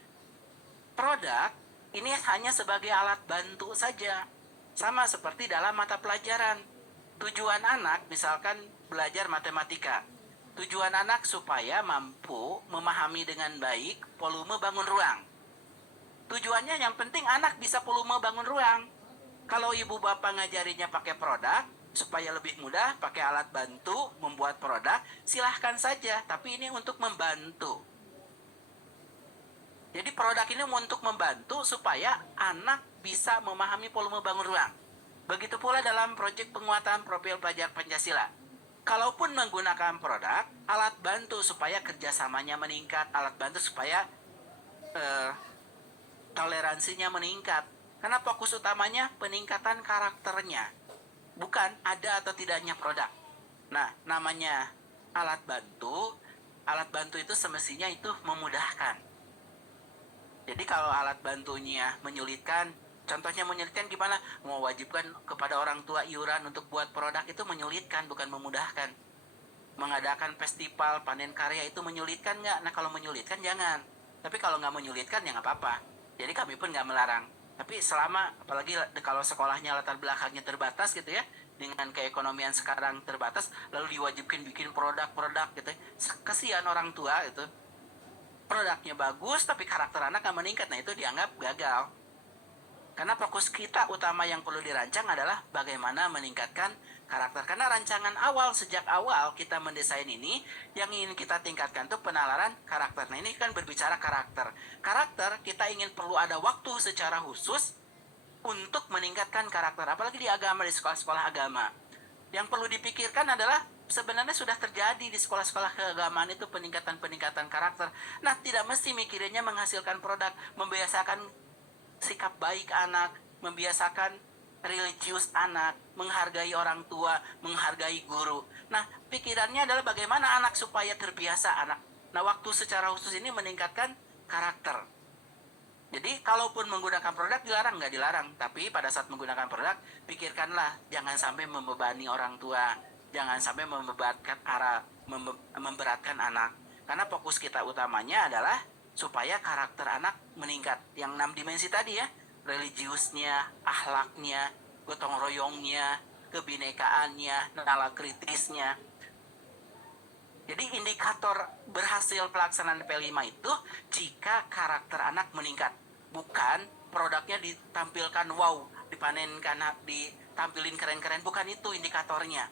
Produk ini hanya sebagai alat bantu saja. Sama seperti dalam mata pelajaran. Tujuan anak misalkan belajar matematika. Tujuan anak supaya mampu memahami dengan baik volume bangun ruang. Tujuannya yang penting anak bisa volume bangun ruang. Kalau ibu bapak ngajarinya pakai produk, supaya lebih mudah, pakai alat bantu, membuat produk, silahkan saja. Tapi ini untuk membantu. Jadi produk ini untuk membantu supaya anak bisa memahami volume bangun ruang. Begitu pula dalam proyek penguatan profil pelajar Pancasila. Kalaupun menggunakan produk, alat bantu supaya kerjasamanya meningkat, alat bantu supaya toleransinya meningkat. Karena fokus utamanya peningkatan karakternya, bukan ada atau tidaknya produk. Nah, namanya alat bantu itu semestinya itu memudahkan. Jadi kalau alat bantunya menyulitkan, contohnya menyulitkan gimana? Mewajibkan kepada orang tua iuran untuk buat produk itu menyulitkan, bukan memudahkan. Mengadakan festival panen karya itu menyulitkan nggak? Nah kalau menyulitkan jangan. Tapi kalau nggak menyulitkan ya nggak apa-apa. Jadi kami pun nggak melarang. Tapi selama, apalagi kalau sekolahnya latar belakangnya terbatas gitu ya, dengan keekonomian sekarang terbatas, lalu diwajibkan bikin produk-produk gitu, kasihan orang tua itu. Produknya bagus tapi karakter anak nggak meningkat, nah itu dianggap gagal. Karena fokus kita utama yang perlu dirancang adalah bagaimana meningkatkan karakter. Karena rancangan awal, sejak awal kita mendesain ini, yang ingin kita tingkatkan tuh penalaran karakter. Nah ini kan berbicara karakter. Karakter kita ingin perlu ada waktu secara khusus untuk meningkatkan karakter. Apalagi di agama, di sekolah-sekolah agama. Yang perlu dipikirkan adalah sebenarnya sudah terjadi di sekolah-sekolah keagamaan itu peningkatan-peningkatan karakter. Nah, tidak mesti mikirinnya menghasilkan produk, membiasakan sikap baik anak, membiasakan religius anak, menghargai orang tua, menghargai guru. Nah, pikirannya adalah bagaimana anak supaya terbiasa anak. Nah, waktu secara khusus ini meningkatkan karakter. Jadi, kalaupun menggunakan produk dilarang, nggak dilarang. Tapi pada saat menggunakan produk, pikirkanlah jangan sampai membebani orang tua, jangan sampai memberatkan anak. Karena fokus kita utamanya adalah supaya karakter anak meningkat. Yang 6 dimensi tadi ya, religiusnya, akhlaknya, gotong royongnya, kebinekaannya, nalar kritisnya. Jadi indikator berhasil pelaksanaan P5 itu jika karakter anak meningkat. Bukan produknya ditampilkan wow, dipanenkan, ditampilin keren-keren, bukan itu indikatornya.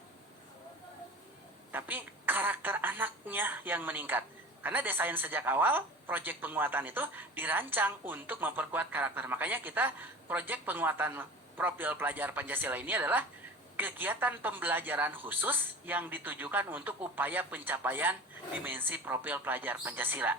Tapi karakter anaknya yang meningkat. Karena desain sejak awal, proyek penguatan itu dirancang untuk memperkuat karakter. Makanya kita proyek penguatan profil pelajar Pancasila ini adalah kegiatan pembelajaran khusus yang ditujukan untuk upaya pencapaian dimensi profil pelajar Pancasila.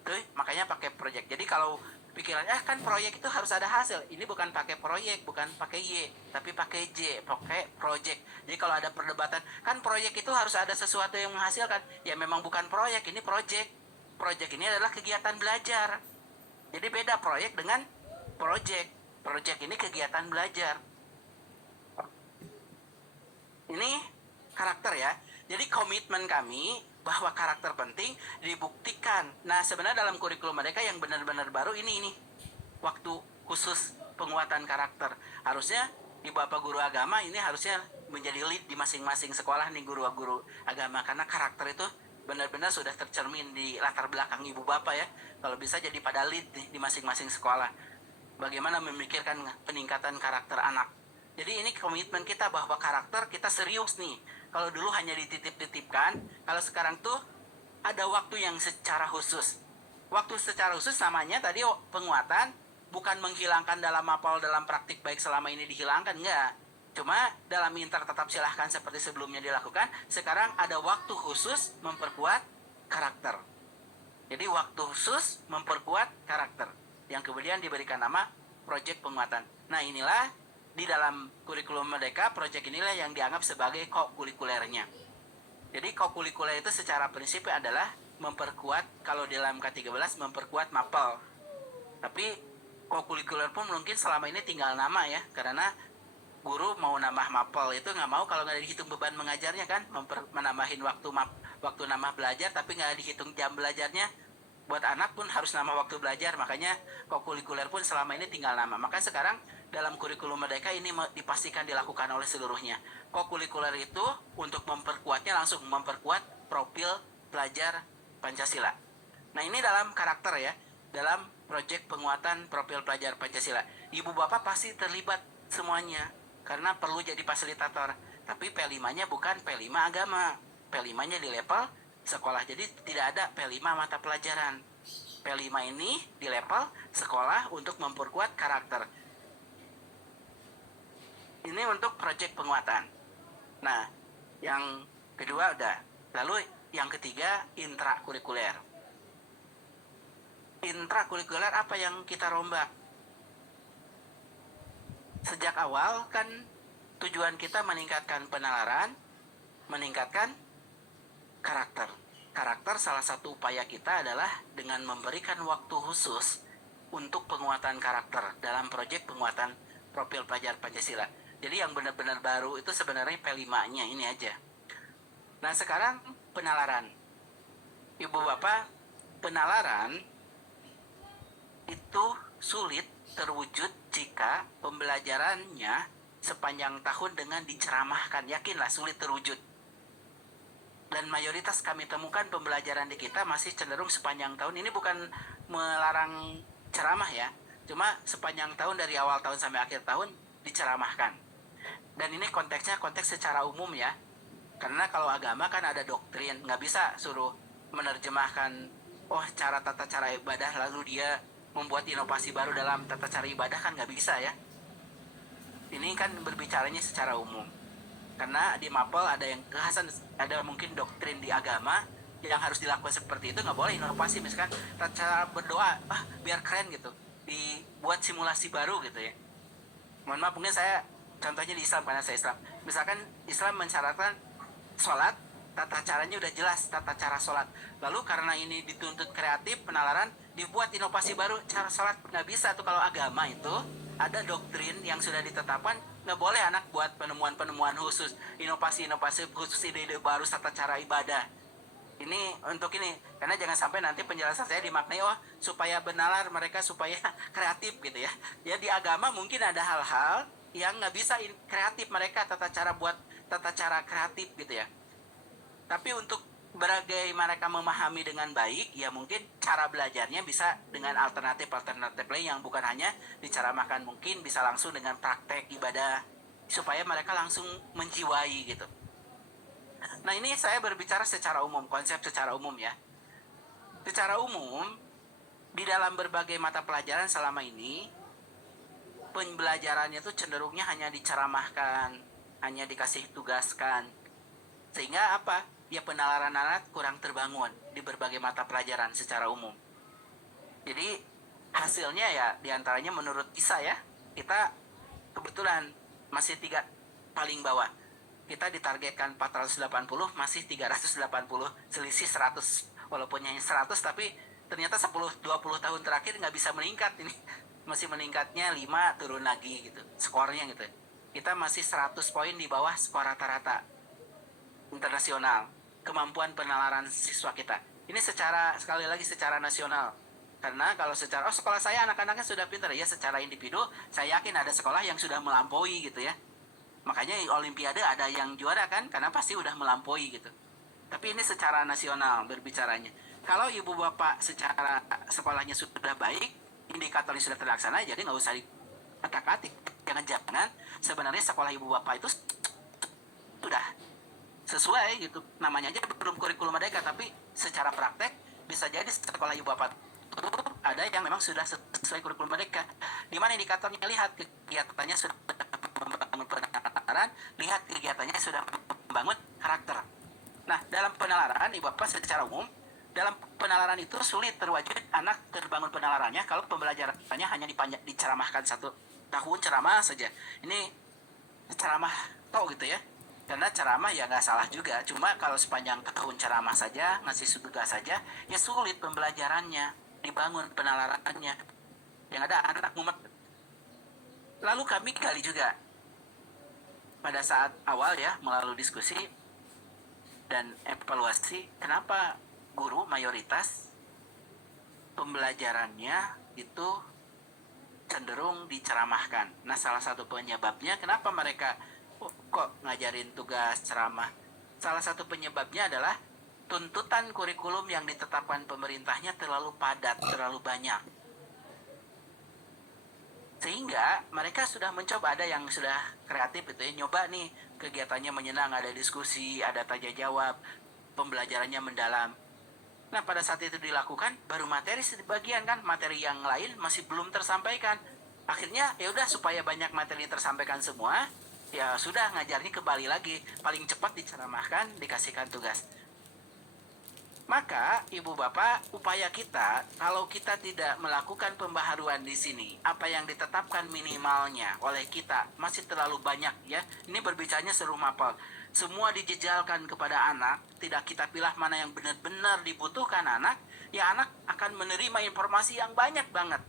Itu makanya pakai proyek. Jadi kalau pikirannya kan proyek itu harus ada hasil. Ini bukan pakai proyek, bukan pakai Y, tapi pakai J, pakai proyek. Jadi kalau ada perdebatan, kan proyek itu harus ada sesuatu yang menghasilkan. Ya memang bukan proyek, ini proyek. Proyek ini adalah kegiatan belajar. Jadi beda proyek dengan proyek. Proyek ini kegiatan belajar. Ini karakter ya. Jadi komitmen kami bahwa karakter penting dibuktikan. Nah, sebenarnya dalam kurikulum mereka yang benar-benar baru ini waktu khusus penguatan karakter. Harusnya di Bapak guru agama ini harusnya menjadi lead di masing-masing sekolah nih guru-guru agama, karena karakter itu benar-benar sudah tercermin di latar belakang ibu bapak ya. Kalau bisa jadi pada lead nih di masing-masing sekolah. Bagaimana memikirkan peningkatan karakter anak. Jadi ini komitmen kita bahwa karakter kita serius nih. Kalau dulu hanya dititip-titipkan, kalau sekarang tuh ada waktu yang secara khusus. Waktu secara khusus namanya tadi penguatan, bukan menghilangkan dalam mapel dalam praktik baik selama ini dihilangkan, enggak. Cuma dalam inter tetap silahkan seperti sebelumnya dilakukan, sekarang ada waktu khusus memperkuat karakter. Jadi waktu khusus memperkuat karakter, yang kemudian diberikan nama proyek penguatan. Nah inilah di dalam kurikulum Merdeka, proyek inilah yang dianggap sebagai kokurikulernya. Jadi kokurikuler itu secara prinsip adalah memperkuat, kalau di dalam K13 memperkuat mapel. Tapi kokurikuler pun mungkin selama ini tinggal nama ya, karena guru mau nambah mapel itu nggak mau kalau nggak dihitung beban mengajarnya kan, menambahin waktu nambah belajar tapi nggak dihitung jam belajarnya. Buat anak pun harus nambah waktu belajar, makanya kokurikuler pun selama ini tinggal nama. Maka sekarang dalam kurikulum Merdeka ini dipastikan dilakukan oleh seluruhnya. Kokurikuler itu untuk memperkuatnya langsung memperkuat profil pelajar Pancasila. Nah ini dalam karakter ya, dalam proyek penguatan profil pelajar Pancasila. Ibu bapak pasti terlibat semuanya karena perlu jadi fasilitator. Tapi P5-nya bukan P5 agama, P5-nya di level sekolah. Jadi tidak ada P5 mata pelajaran. P5 ini di level sekolah untuk memperkuat karakter. Ini untuk proyek penguatan. Nah, yang kedua udah. Lalu yang ketiga intrakurikuler. Intrakurikuler apa yang kita rombak? Sejak awal kan tujuan kita meningkatkan penalaran, meningkatkan karakter. Karakter salah satu upaya kita adalah dengan memberikan waktu khusus untuk penguatan karakter dalam proyek penguatan profil pelajar Pancasila. Jadi yang benar-benar baru itu sebenarnya P5-nya ini aja. Nah sekarang penalaran. Ibu bapak, penalaran itu sulit terwujud jika pembelajarannya sepanjang tahun dengan diceramahkan. Yakinlah sulit terwujud. Dan mayoritas kami temukan pembelajaran di kita masih cenderung sepanjang tahun. Ini bukan melarang ceramah ya, cuma sepanjang tahun dari awal tahun sampai akhir tahun diceramahkan. Dan ini konteksnya konteks secara umum ya, karena kalau agama kan ada doktrin, nggak bisa suruh menerjemahkan tata cara ibadah lalu dia membuat inovasi baru dalam tata cara ibadah, kan nggak bisa ya. Ini kan berbicaranya secara umum. Karena di Mapel ada yang kekhasan, ada mungkin doktrin di agama yang harus dilakukan seperti itu, nggak boleh inovasi. Misalkan cara berdoa, biar keren gitu, dibuat simulasi baru gitu ya. Mohon maaf, mungkin saya contohnya di Islam karena saya Islam. Misalkan Islam mensyaratkan sholat, tata caranya udah jelas, tata cara sholat. Lalu karena ini dituntut kreatif, penalaran, dibuat inovasi baru, cara sholat. Nggak bisa tuh. Kalau agama itu ada doktrin yang sudah ditetapkan, nggak boleh anak buat penemuan-penemuan khusus, inovasi-inovasi khusus, ide-ide baru, tata cara ibadah. Ini untuk ini, karena jangan sampai nanti penjelasan saya dimaknai supaya benalar mereka, supaya kreatif gitu ya. Ya di agama mungkin ada hal-hal yang nggak bisa kreatif mereka, tata cara kreatif gitu ya. Tapi untuk bagaimana mereka memahami dengan baik, ya mungkin cara belajarnya bisa dengan alternatif lain yang bukan hanya diceramahkan, mungkin bisa langsung dengan praktek ibadah supaya mereka langsung menjiwai gitu. Nah, ini saya berbicara secara umum, konsep secara umum ya. Secara umum, di dalam berbagai mata pelajaran selama ini, pembelajarannya itu cenderungnya hanya diceramahkan, hanya dikasih tugaskan. Sehingga apa? Ya penalaran anak kurang terbangun di berbagai mata pelajaran secara umum. Jadi hasilnya ya diantaranya menurut PISA ya, kita kebetulan masih 3 paling bawah. Kita ditargetkan 480, masih 380, selisih 100. Walaupun hanya 100, tapi ternyata 10-20 tahun terakhir nggak bisa meningkat ini. Masih meningkatnya 5, turun lagi gitu, skornya gitu. Kita masih 100 poin di bawah skor rata-rata internasional kemampuan penalaran siswa kita. Ini sekali lagi secara nasional. Karena kalau secara sekolah saya anak-anaknya sudah pintar ya, secara individu saya yakin ada sekolah yang sudah melampaui gitu ya. Makanya olimpiade ada yang juara kan, karena pasti udah melampaui gitu. Tapi ini secara nasional berbicaranya. Kalau ibu bapak secara sekolahnya sudah baik, indikatornya sudah terlaksana, jadi nggak usah dikatak-katik. Jangan-jangan sebenarnya sekolah ibu bapak itu sudah sesuai gitu, namanya aja belum kurikulum merdeka, tapi secara praktek bisa jadi sekolah ibu bapak itu ada yang memang sudah sesuai kurikulum merdeka. Di mana indikatornya? Lihat kegiatannya sudah membangun penalaran, lihat kegiatannya sudah membangun karakter. Nah, dalam penalaran ibu bapak secara umum, dalam penalaran itu sulit terwujud anak terbangun penalarannya kalau pembelajarannya hanya diceramahkan 1 tahun ceramah saja. Ini ceramah tau gitu ya. Karena ceramah ya nggak salah juga, cuma kalau sepanjang tahun ceramah saja, ngasih tugas saja, ya sulit pembelajarannya, dibangun penalarannya. Yang ada anak mumet. Lalu kami gali juga pada saat awal ya, melalui diskusi dan evaluasi, kenapa guru mayoritas pembelajarannya itu cenderung diceramahkan. Nah, salah satu penyebabnya kenapa mereka kok ngajarin tugas ceramah, salah satu penyebabnya adalah tuntutan kurikulum yang ditetapkan pemerintahnya terlalu padat, terlalu banyak. Sehingga mereka sudah mencoba, ada yang sudah kreatif itu ya, nyoba nih kegiatannya menyenang, ada diskusi, ada tanya jawab, pembelajarannya mendalam. Nah, pada saat itu dilakukan, baru materi sebagian kan, materi yang lain masih belum tersampaikan. Akhirnya ya udah, supaya banyak materi tersampaikan semua, ya sudah ngajarnya kembali lagi, paling cepat diceramahkan, dikasihkan tugas. Maka ibu bapak, upaya kita kalau kita tidak melakukan pembaharuan di sini, apa yang ditetapkan minimalnya oleh kita masih terlalu banyak ya. Ini berbicaranya seluruh Mapel. Semua dijejalkan kepada anak, tidak kita pilih mana yang benar-benar dibutuhkan anak, ya anak akan menerima informasi yang banyak banget.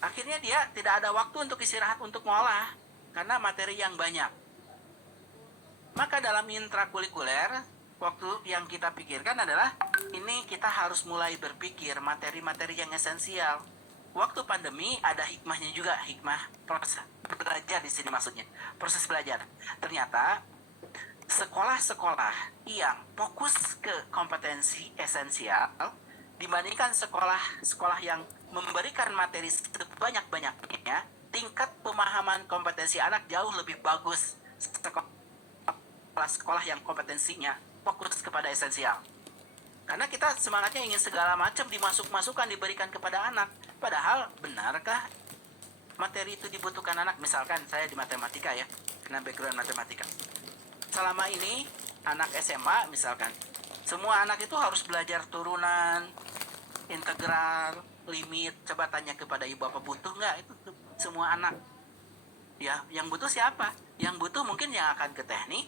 Akhirnya dia tidak ada waktu untuk istirahat, untuk ngolah, karena materi yang banyak. Maka dalam intrakurikuler, waktu yang kita pikirkan adalah ini kita harus mulai berpikir materi-materi yang esensial. Waktu pandemi ada hikmahnya juga, hikmah proses belajar di sini maksudnya, proses belajar. Ternyata sekolah-sekolah yang fokus ke kompetensi esensial dibandingkan sekolah-sekolah yang memberikan materi sebanyak-banyaknya, tingkat pemahaman kompetensi anak jauh lebih bagus sekolah yang kompetensinya fokus kepada esensial. Karena kita semangatnya ingin segala macam dimasuk-masukkan, diberikan kepada anak. Padahal benarkah materi itu dibutuhkan anak? Misalkan saya di matematika ya, karena background matematika. selama ini anak SMA misalkan, semua anak itu harus belajar turunan, integral, limit. Coba tanya kepada ibu bapak, butuh nggak itu semua anak? Ya, yang butuh siapa? Yang butuh mungkin yang akan ke teknik.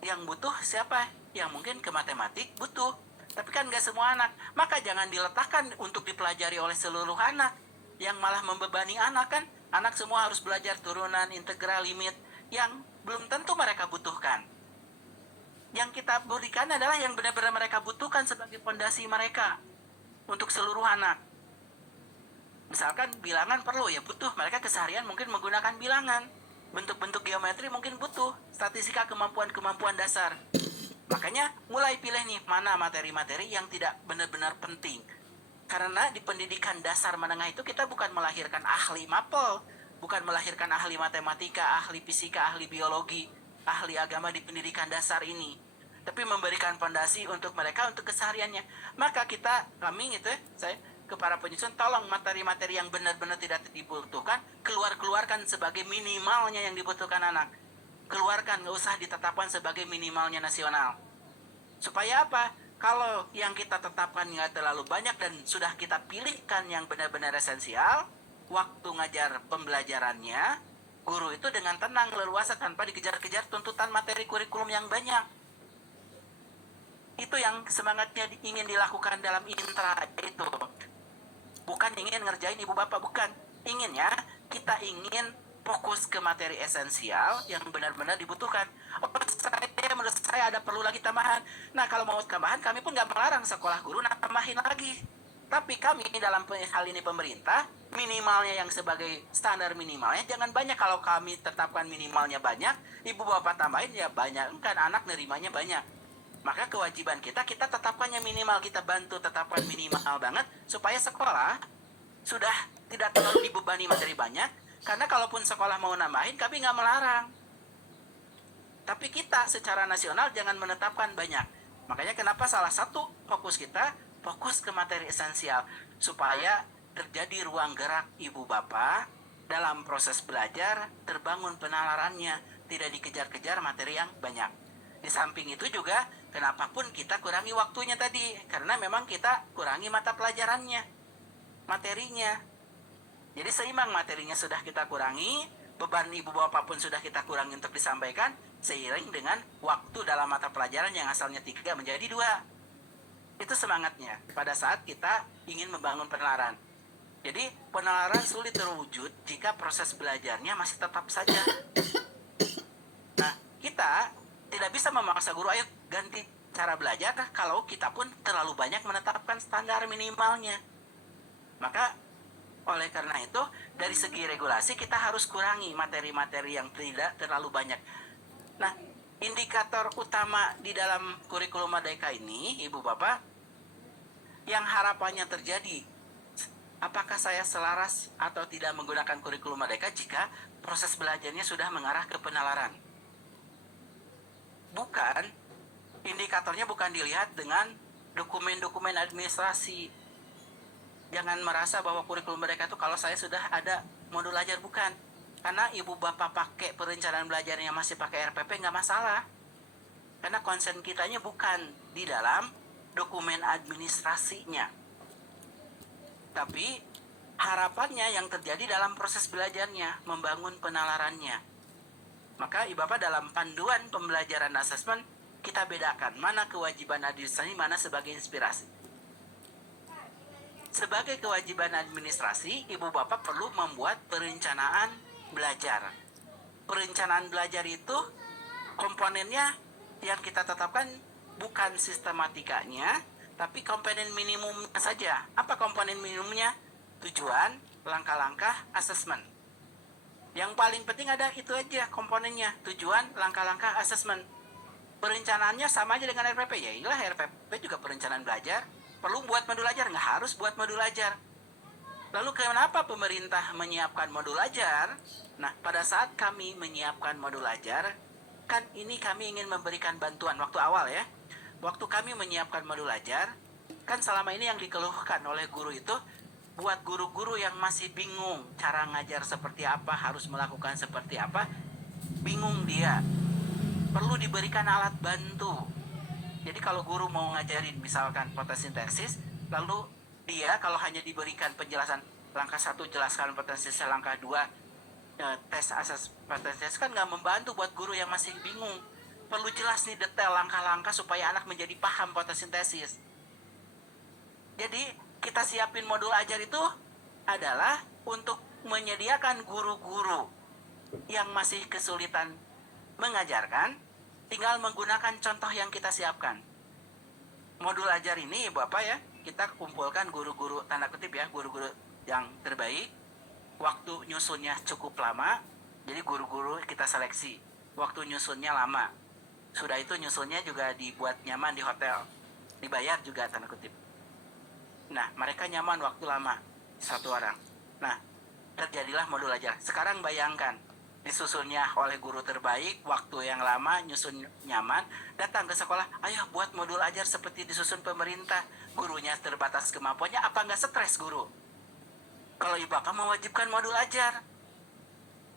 Yang butuh siapa? Yang mungkin ke matematik butuh. Tapi kan nggak semua anak. Maka jangan diletakkan untuk dipelajari oleh seluruh anak. Yang malah membebani anak kan. Anak semua harus belajar turunan, integral, limit. Yang belum tentu mereka butuhkan. Yang kita berikan adalah yang benar-benar mereka butuhkan sebagai fondasi mereka. Untuk seluruh anak. Misalkan bilangan perlu, ya butuh. Mereka keseharian mungkin menggunakan bilangan. Bentuk-bentuk geometri mungkin butuh. Statistika, kemampuan-kemampuan dasar. Makanya mulai pilih nih mana materi-materi yang tidak benar-benar penting. Karena di pendidikan dasar menengah itu kita bukan melahirkan ahli mapel. Bukan melahirkan ahli matematika, ahli fisika, ahli biologi, ahli agama di pendidikan dasar ini. Tapi memberikan fondasi untuk mereka untuk kesehariannya. Maka kami gitu ya, saya ke para penyusun, tolong materi-materi yang benar-benar tidak dibutuhkan keluarkan sebagai minimalnya yang dibutuhkan anak. Keluarkan, nggak usah ditetapkan sebagai minimalnya nasional. Supaya apa? Kalau yang kita tetapkan nggak terlalu banyak dan sudah kita pilihkan yang benar-benar esensial, waktu ngajar pembelajarannya, guru itu dengan tenang, leluasa tanpa dikejar-kejar tuntutan materi kurikulum yang banyak. Itu yang semangatnya ingin dilakukan dalam intra itu. Bukan ingin ngerjain ibu bapak, bukan. Kita ingin fokus ke materi esensial yang benar-benar dibutuhkan. Menurut saya ada perlu lagi tambahan. Nah, kalau mau tambahan, kami pun nggak melarang sekolah guru nambahin lagi. Tapi kami dalam hal ini pemerintah, minimalnya yang sebagai standar minimalnya jangan banyak. Kalau kami tetapkan minimalnya banyak, ibu bapak tambahin ya banyak, kan anak nerimanya banyak. Maka kewajiban kita tetapkannya minimal, kita bantu tetapkan minimal banget supaya sekolah sudah tidak terlalu dibebani materi banyak. Karena kalaupun sekolah mau nambahin, kami nggak melarang. Tapi kita secara nasional jangan menetapkan banyak. Makanya kenapa salah satu fokus kita, fokus ke materi esensial. Supaya terjadi ruang gerak ibu bapak dalam proses belajar, terbangun penalarannya, tidak dikejar-kejar materi yang banyak. Di samping itu juga, kenapapun kita kurangi waktunya tadi. Karena memang kita kurangi mata pelajarannya, materinya. Jadi seimbang, materinya sudah kita kurangi, beban ibu bapak pun sudah kita kurangi untuk disampaikan, seiring dengan waktu dalam mata pelajaran yang asalnya 3 menjadi 2. Itu semangatnya pada saat kita ingin membangun penalaran. Jadi penalaran sulit terwujud jika proses belajarnya masih tetap saja. Nah, kita tidak bisa memaksa guru, ayo ganti cara belajar, kalau kita pun terlalu banyak menetapkan standar minimalnya. Maka oleh karena itu, dari segi regulasi kita harus kurangi materi-materi yang tidak terlalu banyak. Nah, indikator utama di dalam kurikulum Merdeka ini, ibu bapak, yang harapannya terjadi, apakah saya selaras atau tidak menggunakan kurikulum Merdeka jika proses belajarnya sudah mengarah ke penalaran? Bukan, indikatornya bukan dilihat dengan dokumen-dokumen administrasi. Jangan merasa bahwa kurikulum mereka itu kalau saya sudah ada modul belajar, bukan. Karena ibu bapak pakai perencanaan belajarnya masih pakai RPP nggak masalah. Karena konsen kitanya bukan di dalam dokumen administrasinya. Tapi harapannya yang terjadi dalam proses belajarnya, membangun penalarannya. Maka ibu bapak dalam panduan pembelajaran asesmen, kita bedakan mana kewajiban administrasi, mana sebagai inspirasi. Sebagai kewajiban administrasi, ibu bapak perlu membuat perencanaan belajar. Perencanaan belajar itu komponennya yang kita tetapkan bukan sistematikanya, tapi komponen minimumnya saja. Apa komponen minimumnya? Tujuan, langkah-langkah, asesmen. Yang paling penting ada itu aja komponennya, tujuan, langkah-langkah, asesmen. Perencanaannya sama aja dengan RPP, ya iyalah RPP juga perencanaan belajar. Perlu buat modul belajar, nggak harus buat modul belajar. Lalu kenapa pemerintah menyiapkan modul belajar? Nah, pada saat kami menyiapkan modul belajar, kan ini kami ingin memberikan bantuan waktu awal ya. Waktu kami menyiapkan modul belajar, kan selama ini yang dikeluhkan oleh guru itu, buat guru-guru yang masih bingung cara ngajar seperti apa, harus melakukan seperti apa, bingung dia. perlu diberikan alat bantu. Jadi kalau guru mau ngajarin misalkan fotosintesis, lalu dia kalau hanya diberikan penjelasan langkah 1 jelaskan fotosintesis, langkah 2 tes asas fotosintesis, kan nggak membantu buat guru yang masih bingung. Perlu jelas nih detail langkah-langkah supaya anak menjadi paham fotosintesis. Jadi kita siapin modul ajar itu adalah untuk menyediakan guru-guru yang masih kesulitan mengajarkan, tinggal menggunakan contoh yang kita siapkan. Modul ajar ini Bapak ya, kita kumpulkan guru-guru tanda kutip ya, guru-guru yang terbaik. Waktu nyusunnya cukup lama, jadi guru-guru kita seleksi. Waktu nyusunnya lama. Sudah itu nyusunnya juga dibuat nyaman di hotel. Dibayar juga tanda kutip. Nah, mereka nyaman waktu lama, 1 orang. Nah, terjadilah modul ajar. Sekarang bayangkan, disusunnya oleh guru terbaik, waktu yang lama, nyusun nyaman, datang ke sekolah, ayo buat modul ajar seperti disusun pemerintah. Gurunya terbatas kemampuannya, apa nggak stres guru? Kalau ibu bapak mewajibkan modul ajar.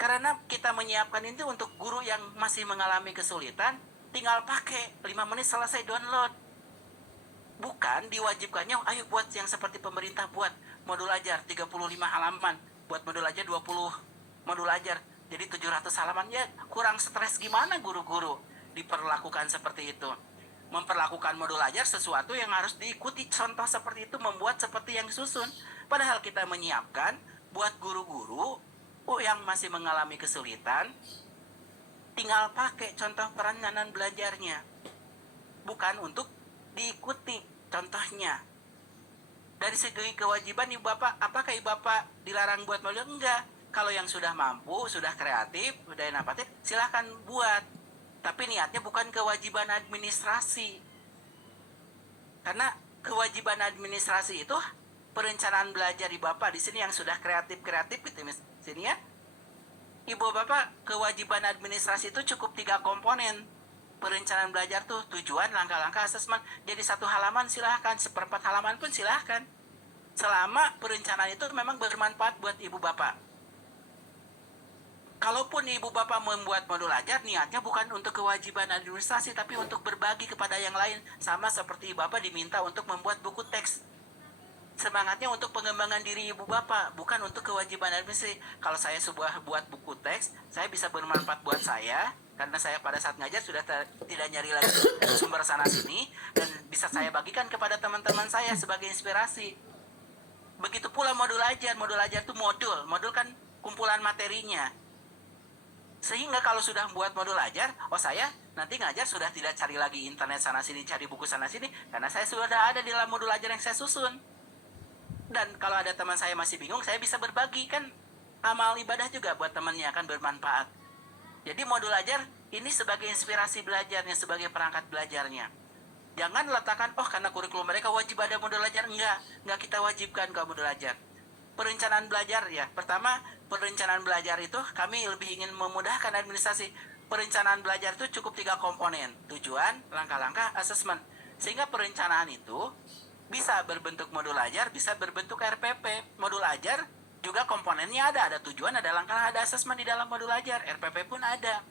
Karena kita menyiapkan itu untuk guru yang masih mengalami kesulitan, tinggal pakai, 5 menit selesai download. Bukan diwajibkannya, ayo buat yang seperti pemerintah, buat modul ajar 35 halaman, buat modul ajar 20 modul ajar. Jadi 700 halaman, ya kurang stres gimana guru-guru diperlakukan seperti itu. Memperlakukan modul ajar sesuatu yang harus diikuti contoh seperti itu, membuat seperti yang disusun. Padahal kita menyiapkan buat guru-guru yang masih mengalami kesulitan, tinggal pakai contoh perancanan belajarnya. Bukan untuk diikuti contohnya. Dari segi kewajiban ibu bapak, apakah ibu bapak dilarang buat modul? Enggak. Kalau yang sudah mampu, sudah kreatif, sudah inovatif, silahkan buat. Tapi niatnya bukan kewajiban administrasi. Karena kewajiban administrasi itu perencanaan belajar ibu bapak di sini yang sudah kreatif gitu sini ya. Ibu bapak, kewajiban administrasi itu cukup 3 komponen. Perencanaan belajar tuh tujuan, langkah-langkah, asesmen. Jadi 1 halaman silahkan, 1/4 halaman pun silahkan. Selama perencanaan itu memang bermanfaat buat ibu bapak. Kalaupun ibu bapak membuat modul ajar, niatnya bukan untuk kewajiban administrasi, tapi untuk berbagi kepada yang lain. Sama seperti ibu bapak diminta untuk membuat buku teks. Semangatnya untuk pengembangan diri ibu bapak, bukan untuk kewajiban administrasi. Kalau saya buat buku teks, saya bisa bermanfaat buat saya, karena saya pada saat ngajar sudah tidak nyari lagi sumber sana sini, dan bisa saya bagikan kepada teman-teman saya sebagai inspirasi. Begitu pula modul ajar itu modul kan kumpulan materinya. Sehingga kalau sudah buat modul ajar, saya nanti ngajar sudah tidak cari lagi internet sana sini, cari buku sana sini, karena saya sudah ada di dalam modul ajar yang saya susun. Dan kalau ada teman saya masih bingung, saya bisa berbagi, kan amal ibadah juga buat temannya, akan bermanfaat. Jadi modul ajar ini sebagai inspirasi belajarnya, sebagai perangkat belajarnya. Jangan letakkan, karena kurikulum mereka wajib ada modul ajar. Enggak kita wajibkan ke modul ajar. Perencanaan belajar ya, pertama perencanaan belajar itu kami lebih ingin memudahkan administrasi. Perencanaan belajar itu cukup 3 komponen, tujuan, langkah-langkah, asesmen. Sehingga perencanaan itu bisa berbentuk modul ajar, bisa berbentuk RPP. Modul ajar juga komponennya ada tujuan, ada langkah, ada asesmen di dalam modul ajar. RPP pun ada.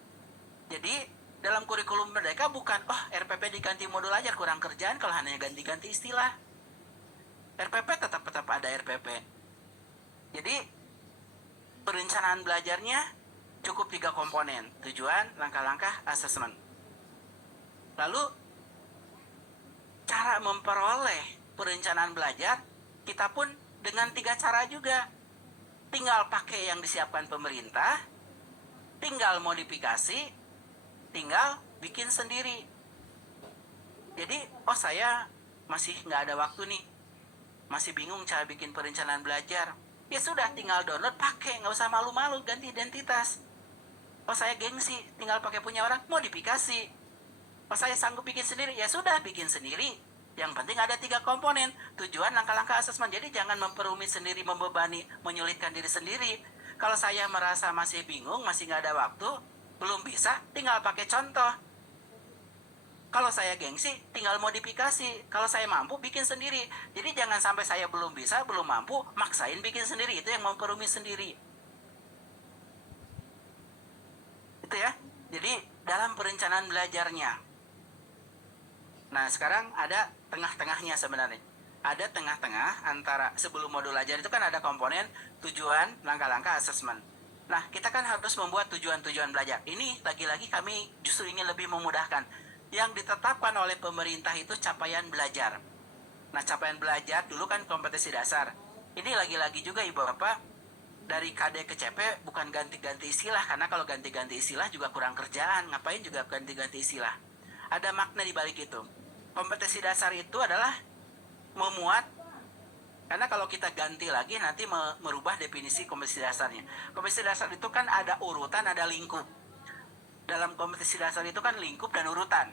Jadi dalam kurikulum mereka bukan, RPP diganti modul ajar, kurang kerjaan kalau hanya ganti-ganti istilah. RPP tetap ada RPP. Jadi perencanaan belajarnya cukup 3 komponen, tujuan, langkah-langkah, asesmen. Lalu cara memperoleh perencanaan belajar, kita pun dengan 3 cara juga. Tinggal pakai yang disiapkan pemerintah, tinggal modifikasi, tinggal bikin sendiri. Jadi, saya masih nggak ada waktu nih, masih bingung cara bikin perencanaan belajar. Ya sudah, tinggal download, pakai, nggak usah malu-malu, ganti identitas. Saya gengsi, tinggal pakai punya orang, modifikasi. Saya sanggup bikin sendiri, ya sudah, bikin sendiri. Yang penting ada 3 komponen, tujuan, langkah-langkah, asesmen. Jadi jangan memperumit sendiri, membebani, menyulitkan diri sendiri. Kalau saya merasa masih bingung, masih nggak ada waktu, belum bisa, tinggal pakai contoh. Kalau saya gengsi, tinggal modifikasi. Kalau saya mampu, bikin sendiri. Jadi jangan sampai saya belum bisa, belum mampu, maksain bikin sendiri. Itu yang memperumit sendiri. Itu ya. Jadi dalam perencanaan belajarnya. Nah, sekarang ada tengah-tengahnya sebenarnya. Ada tengah-tengah antara sebelum modul ajar itu kan ada komponen tujuan, langkah-langkah, asesmen. Nah, kita kan harus membuat tujuan-tujuan belajar. Ini lagi-lagi kami justru ingin lebih memudahkan. Yang ditetapkan oleh pemerintah itu capaian belajar. Nah, capaian belajar dulu kan kompetensi dasar. Ini lagi-lagi juga Ibu Bapak, dari KD ke CP bukan ganti-ganti istilah. Karena kalau ganti-ganti istilah juga kurang kerjaan. Ngapain juga ganti-ganti istilah. Ada makna di balik itu. Kompetensi dasar itu adalah memuat, karena kalau kita ganti lagi nanti merubah definisi kompetensi dasarnya. Kompetensi dasar itu kan ada urutan, ada lingkup. Dalam kompetensi dasar itu kan lingkup dan urutan.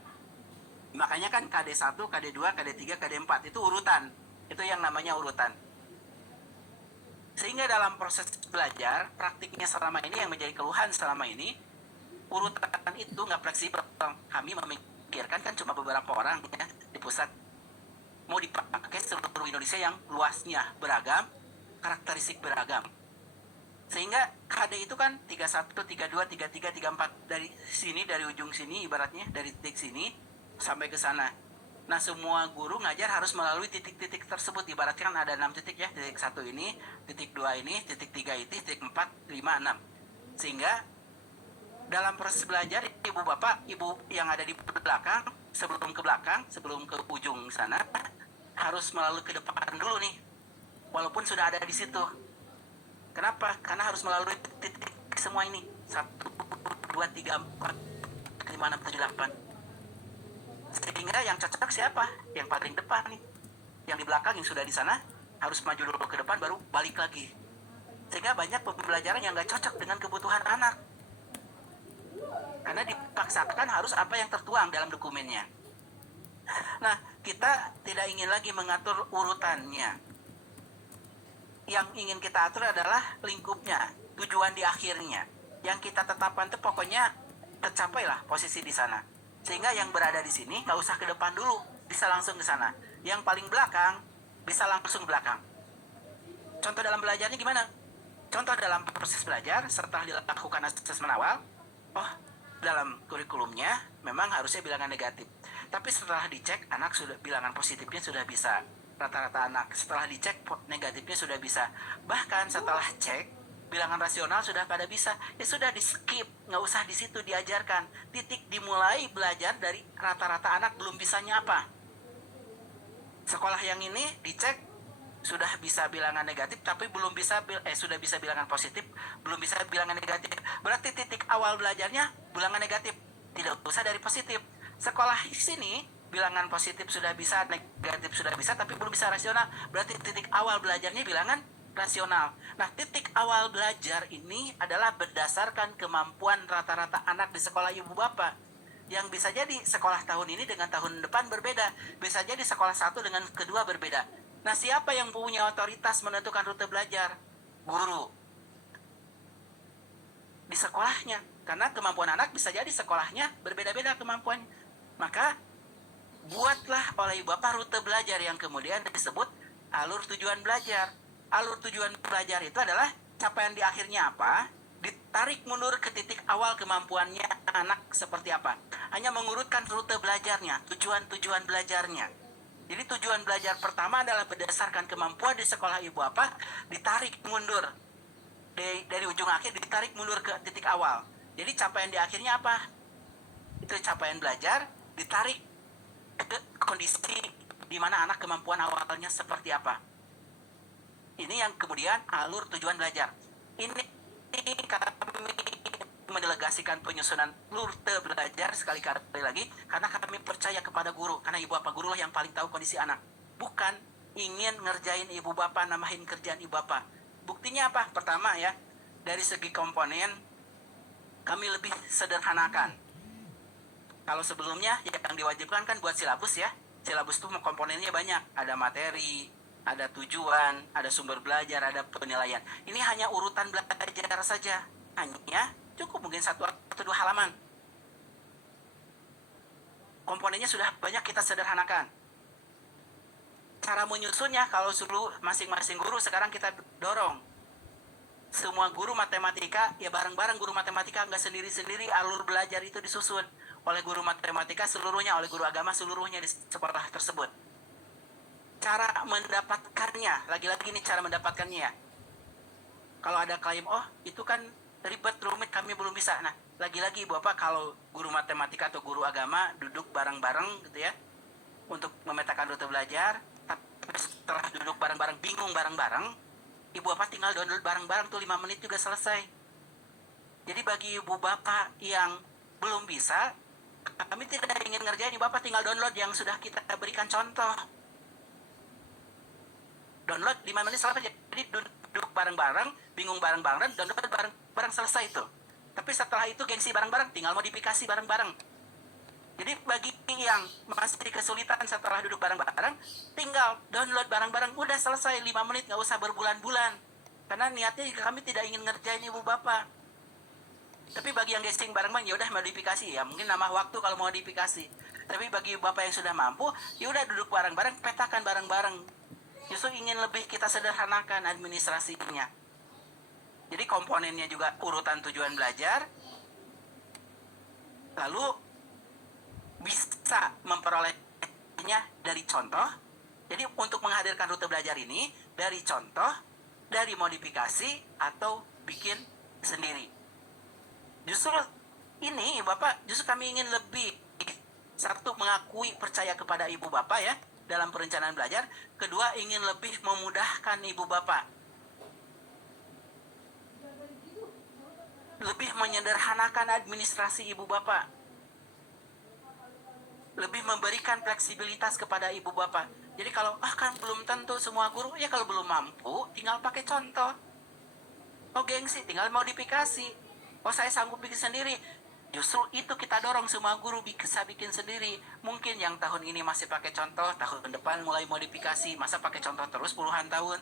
Makanya kan KD1, KD2, KD3, KD4 itu urutan. Itu yang namanya urutan. Sehingga dalam proses belajar, praktiknya selama ini yang menjadi keluhan selama ini, urutan itu nggak fleksibel. Kami memikirkan kan cuma beberapa orang ya di pusat, mau dipakai seluruh Indonesia yang luasnya beragam, karakteristik beragam. Sehingga KD itu kan 31, 32, 33, 34 dari sini, dari ujung sini ibaratnya, dari titik sini sampai ke sana. Nah, semua guru ngajar harus melalui titik-titik tersebut. Ibaratnya kan ada 6 titik ya, titik 1 ini, titik 2 ini, titik 3 ini, titik 4, 5, 6. Sehingga dalam proses belajar, Ibu Bapak, Ibu yang ada di belakang, sebelum ke belakang, sebelum ke ujung sana, harus melalui ke depan dulu nih. Walaupun sudah ada di situ. Kenapa? Karena harus melalui titik semua ini. 1, 2, 3, 4, 5, 6, 7, 8. Sehingga yang cocok siapa? Yang paling depan nih. Yang di belakang yang sudah di sana, harus maju dulu ke depan, baru balik lagi. Sehingga banyak pembelajaran yang gak cocok dengan kebutuhan anak. Karena dipaksakan harus apa yang tertuang dalam dokumennya. Nah, kita tidak ingin lagi mengatur urutannya. Yang ingin kita atur adalah lingkupnya, tujuan di akhirnya. Yang kita tetapkan itu pokoknya tercapailah posisi di sana. Sehingga yang berada di sini nggak usah ke depan dulu, bisa langsung ke sana. Yang paling belakang bisa langsung belakang. Contoh dalam belajarnya gimana? Contoh dalam proses belajar setelah dilakukan asesmen awal, dalam kurikulumnya memang harusnya bilangan negatif. Tapi setelah dicek, anak sudah bilangan positifnya sudah bisa. Rata-rata anak setelah dicek negatifnya sudah bisa. Bahkan setelah cek bilangan rasional sudah pada bisa. Ya sudah di skip, nggak usah di situ diajarkan. Titik dimulai belajar dari rata-rata anak belum bisanya apa. Sekolah yang ini dicek sudah bisa bilangan negatif tapi belum bisa sudah bisa bilangan positif, belum bisa bilangan negatif. Berarti titik awal belajarnya bilangan negatif. Tidak usah dari positif. Sekolah sini bilangan positif sudah bisa, negatif sudah bisa tapi belum bisa rasional. Berarti titik awal belajarnya bilangan rasional. Nah, titik awal belajar ini adalah berdasarkan kemampuan rata-rata anak di sekolah Ibu Bapak. Yang bisa jadi sekolah tahun ini dengan tahun depan berbeda. Bisa jadi sekolah satu dengan kedua berbeda. Nah, siapa yang punya otoritas menentukan rute belajar? Guru. Di sekolahnya. Karena kemampuan anak bisa jadi sekolahnya berbeda-beda kemampuannya. Maka, buatlah oleh Ibu Bapak rute belajar yang kemudian disebut alur tujuan belajar. Alur tujuan belajar itu adalah capaian di akhirnya apa? Ditarik mundur ke titik awal kemampuannya anak seperti apa. Hanya mengurutkan rute belajarnya, tujuan-tujuan belajarnya. Jadi tujuan belajar pertama adalah berdasarkan kemampuan di sekolah Ibu Bapak, ditarik mundur. Dari ujung akhir ditarik mundur ke titik awal. Jadi capaian di akhirnya apa? Itu capaian belajar, ditarik ke kondisi di mana anak kemampuan awalnya seperti apa. Ini yang kemudian alur tujuan belajar. Ini kami mendelegasikan penyusunan rute belajar sekali-kali lagi karena kami percaya kepada guru, karena Ibu Bapak guru lah yang paling tahu kondisi anak. Bukan ingin ngerjain Ibu Bapak, namahin kerjaan Ibu Bapak. Buktinya apa? Pertama ya, dari segi komponen kami lebih sederhanakan. Kalau sebelumnya yang diwajibkan kan buat silabus ya. Silabus itu komponennya banyak, ada materi, ada tujuan, ada sumber belajar, ada penilaian. Ini hanya urutan belajar saja. Hanya cukup mungkin 1 atau 2 halaman. Komponennya sudah banyak kita sederhanakan. Cara menyusunnya kalau suruh masing-masing guru sekarang kita dorong. Semua guru matematika, ya bareng-bareng guru matematika, nggak sendiri-sendiri alur belajar itu disusun. oleh guru matematika seluruhnya, oleh guru agama seluruhnya di sekolah tersebut. Cara mendapatkannya, lagi-lagi ini cara mendapatkannya ya. Kalau ada klaim, oh itu kan ribet, rumit, kami belum bisa. Nah, lagi-lagi Bapak kalau guru matematika atau guru agama duduk bareng-bareng gitu ya, untuk memetakan rute belajar, tapi setelah duduk bareng-bareng, bingung bareng-bareng, Ibu Bapak tinggal download bareng-bareng tuh 5 menit juga selesai. Jadi bagi Ibu Bapak yang belum bisa, kami tidak ingin ngerjain, Ibu Bapak tinggal download yang sudah kita berikan contoh. Download 5 menit selesai, jadi duduk bareng-bareng, bingung bareng-bareng, download bareng-bareng selesai itu. Tapi setelah itu gengsi bareng-bareng, tinggal modifikasi bareng-bareng. Jadi bagi yang masih kesulitan setelah duduk bareng-bareng, tinggal download bareng-bareng, udah selesai 5 menit, nggak usah berbulan-bulan. Karena niatnya kami tidak ingin ngerjain Ibu Bapak. Tapi bagi yang gesing bareng-bareng, ya udah modifikasi ya, mungkin nambah waktu kalau modifikasi. Tapi bagi Bapak yang sudah mampu, ya udah duduk bareng-bareng, petakan bareng-bareng. Justru ingin lebih kita sederhanakan administrasinya. Jadi komponennya juga urutan tujuan belajar, lalu bisa memperolehnya dari contoh. Jadi untuk menghadirkan rute belajar ini dari contoh, dari modifikasi, atau bikin sendiri. Justru ini Bapak, justru kami ingin lebih, satu, mengakui percaya kepada Ibu Bapak ya dalam perencanaan belajar. Kedua, ingin lebih memudahkan Ibu Bapak, lebih menyederhanakan administrasi Ibu Bapak, lebih memberikan fleksibilitas kepada Ibu Bapak. Jadi kalau kan belum tentu semua guru, ya kalau belum mampu tinggal pakai contoh. Oh gengsi, tinggal modifikasi. Oh saya sanggup bikin sendiri. Justru itu kita dorong semua guru bisa bikin sendiri. Mungkin yang tahun ini masih pakai contoh, tahun depan mulai modifikasi. Masa pakai contoh terus puluhan tahun?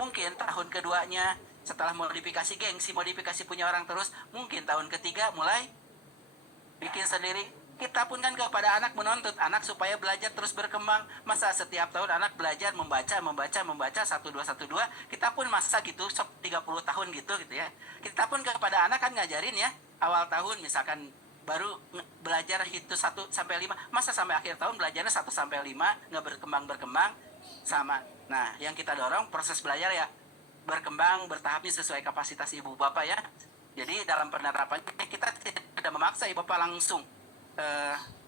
Mungkin tahun keduanya setelah modifikasi, gengsi modifikasi punya orang terus. Mungkin tahun ketiga mulai bikin sendiri. Kita pun kan kepada anak menuntut anak supaya belajar terus berkembang. Masa setiap tahun anak belajar membaca 1212, kita pun masa gitu 30 tahun gitu ya. Kita pun kepada anak kan ngajarin ya, awal tahun misalkan baru belajar hitung 1 sampai 5, masa sampai akhir tahun belajarnya 1 sampai 5 nggak berkembang sama. Nah, yang kita dorong proses belajar ya berkembang bertahap sesuai kapasitas Ibu Bapak ya. Jadi dalam penerapannya kita tidak memaksa Ibu Bapak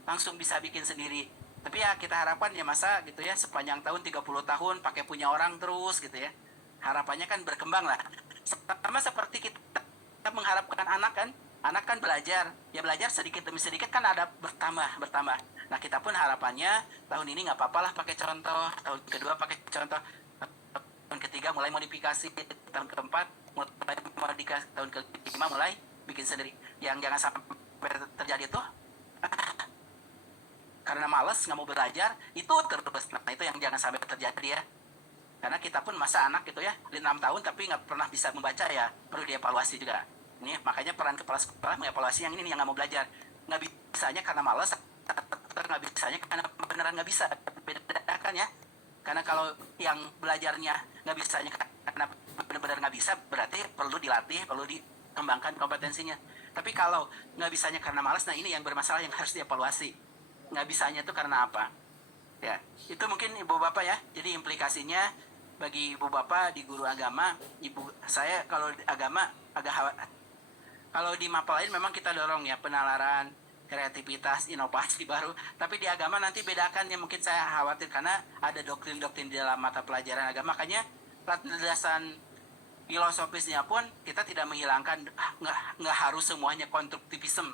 langsung bisa bikin sendiri. Tapi ya kita harapkan ya masa gitu ya sepanjang tahun 30 tahun pakai punya orang terus gitu ya. Harapannya kan berkembang lah. Sama seperti kita mengharapkan anak kan belajar. Ya belajar sedikit demi sedikit kan ada bertambah. Nah kita pun harapannya tahun ini nggak apa-apa lah pakai contoh, tahun kedua pakai contoh, tahun ketiga mulai modifikasi, tahun keempat mulai modifikasi, tahun kelima mulai bikin sendiri. Yang jangan sampai terjadi itu karena malas nggak mau belajar itu terus. Nah itu yang jangan sampai terjadi ya, karena kita pun masa anak gitu ya 6 tahun tapi nggak pernah bisa membaca ya perlu dievaluasi juga. Ini makanya peran kepala sekolah mengevaluasi yang ini yang nggak mau belajar, nggak bisanya karena malas, nggak bisanya karena beneran nggak bisa, bedakan ya. Karena kalau yang belajarnya nggak bisanya karena benar-benar nggak bisa, berarti perlu dilatih, perlu dikembangkan kompetensinya. Tapi kalau nggak bisanya karena malas, nah ini yang bermasalah yang harus dievaluasi. Nggak bisanya itu karena apa? Ya, itu mungkin Ibu Bapak ya. Jadi implikasinya bagi Ibu Bapak di guru agama, saya kalau agama agak khawatir. Kalau di mapel lain memang kita dorong ya penalaran, kreativitas, inovasi baru. Tapi di agama nanti bedakan ya, mungkin saya khawatir karena ada doktrin-doktrin di dalam mata pelajaran agama. Makanya landasan filosofisnya pun kita tidak menghilangkan, nggak harus semuanya konstruktivisme.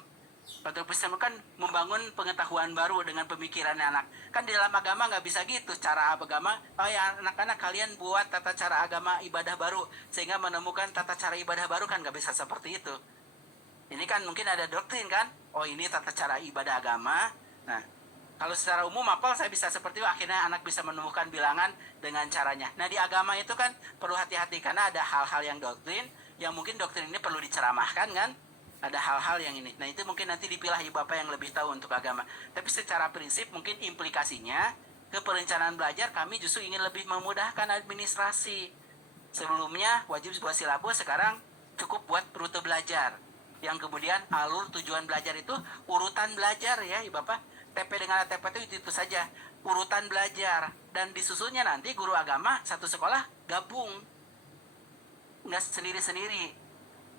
Konstruktivisme kan membangun pengetahuan baru dengan pemikiran anak. Kan di dalam agama nggak bisa gitu. Cara agama, oh ya anak-anak kalian buat tata cara agama ibadah baru sehingga menemukan tata cara ibadah baru, kan nggak bisa seperti itu. Ini kan mungkin ada doktrin kan, oh ini tata cara ibadah agama. Nah kalau secara umum mapel saya bisa seperti itu, akhirnya anak bisa menemukan bilangan dengan caranya. Nah di agama itu kan perlu hati-hati karena ada hal-hal yang doktrin, yang mungkin doktrin ini perlu diceramahkan kan. Ada hal-hal yang ini. Nah itu mungkin nanti dipilah Ibu Bapak yang lebih tahu untuk agama. Tapi secara prinsip mungkin implikasinya ke perencanaan belajar kami justru ingin lebih memudahkan administrasi. Sebelumnya wajib sebuah silabus, sekarang cukup buat rute belajar. yang kemudian alur tujuan belajar itu urutan belajar ya Ibu Bapak. TP dengan ATP itu saja, urutan belajar, dan disusunnya nanti guru agama satu sekolah gabung, nggak sendiri-sendiri.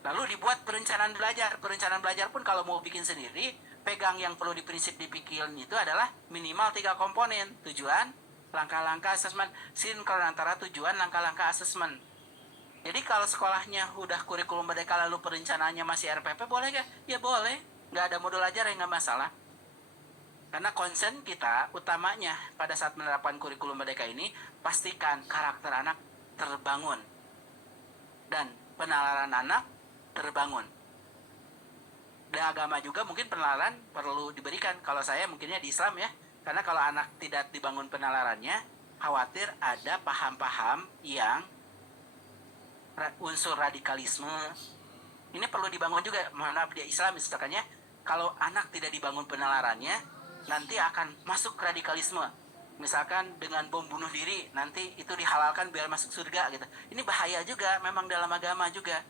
Lalu dibuat perencanaan belajar. Perencanaan belajar pun kalau mau bikin sendiri, pegang yang perlu prinsip dipikirin itu adalah minimal 3 komponen: tujuan, langkah-langkah asesmen, sinkron antara tujuan, langkah-langkah asesmen. Jadi kalau sekolahnya udah kurikulum merdeka lalu perencanaannya masih RPP, boleh gak? Ya boleh, nggak ada modul ajar yang nggak masalah. Karena konsen kita utamanya pada saat menerapkan kurikulum merdeka ini, pastikan karakter anak terbangun dan penalaran anak terbangun. Dan agama juga mungkin penalaran perlu diberikan. Kalau saya mungkinnya di Islam ya, karena kalau anak tidak dibangun penalarannya, khawatir ada paham-paham yang unsur radikalisme. Ini perlu dibangun juga. Mohon maaf, di Islam misalkan ya, kalau anak tidak dibangun penalarannya, nanti akan masuk radikalisme. Misalkan dengan bom bunuh diri, nanti itu dihalalkan biar masuk surga gitu. Ini bahaya juga, memang dalam agama juga.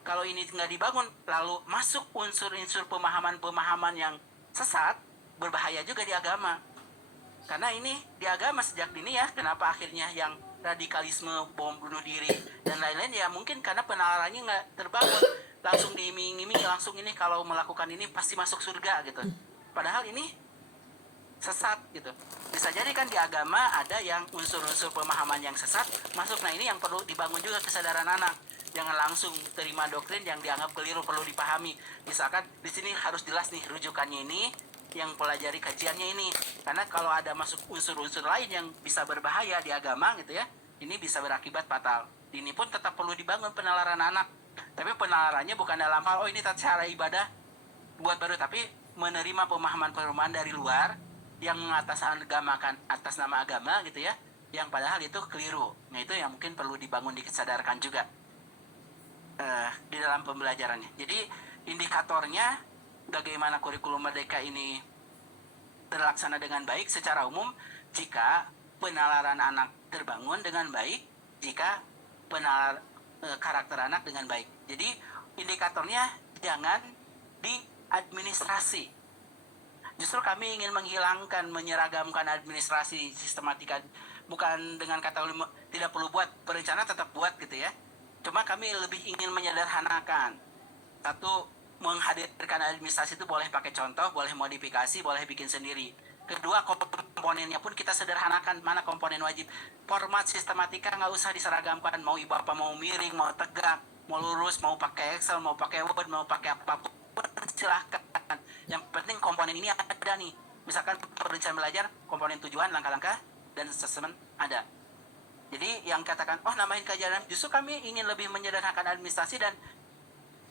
Kalau ini nggak dibangun, lalu masuk unsur-unsur pemahaman-pemahaman yang sesat, berbahaya juga di agama. Karena ini di agama sejak dini ya, kenapa akhirnya yang radikalisme, bom bunuh diri, dan lain-lain ya mungkin karena penalarannya nggak terbangun. Langsung diiming-imingi, langsung ini kalau melakukan ini pasti masuk surga gitu. Padahal ini sesat gitu. Bisa jadi kan di agama ada yang unsur-unsur pemahaman yang sesat masuk. Nah ini yang perlu dibangun juga kesadaran anak. Jangan langsung terima doktrin yang dianggap keliru, perlu dipahami. Misalkan di sini harus jelas nih rujukannya ini, yang pelajari kajiannya ini. Karena kalau ada masuk unsur-unsur lain yang bisa berbahaya di agama gitu ya, ini bisa berakibat fatal. Ini pun tetap perlu dibangun penalaran anak. Tapi penalarannya bukan dalam hal, oh ini cara ibadah buat baru, tapi menerima pemahaman-pemahaman dari luar yang mengatasnamakan atas nama agama gitu ya, yang padahal itu keliru. Nah itu yang mungkin perlu dibangun, disadarkan juga di dalam pembelajarannya. Jadi indikatornya bagaimana kurikulum merdeka ini terlaksana dengan baik secara umum, jika penalaran anak terbangun dengan baik, jika karakter anak dengan baik. Jadi indikatornya jangan di administrasi. Justru kami ingin menghilangkan, menyeragamkan administrasi sistematika. Bukan dengan kata tidak perlu buat, perencanaan tetap buat gitu ya. Cuma kami lebih ingin menyederhanakan. Satu, menghadirkan administrasi itu boleh pakai contoh, boleh modifikasi, boleh bikin sendiri. Kedua, komponennya pun kita sederhanakan, mana komponen wajib. Format sistematika nggak usah diseragamkan, mau ibu apa, mau miring, mau tegak, mau lurus, mau pakai Excel, mau pakai Word, mau pakai apapun, silahkan. Yang penting komponen ini ada nih. Misalkan perencanaan belajar, komponen tujuan, langkah-langkah, dan assessment ada. Jadi yang katakan, oh namain kajian, justru kami ingin lebih menyederhanakan administrasi, dan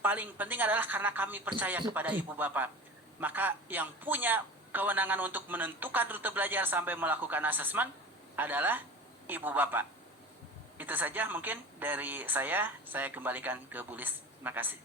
paling penting adalah karena kami percaya kepada ibu bapak. Maka yang punya kewenangan untuk menentukan rute belajar sampai melakukan asesmen adalah ibu bapak. Itu saja mungkin dari saya kembalikan ke Bu Lis. Terima kasih.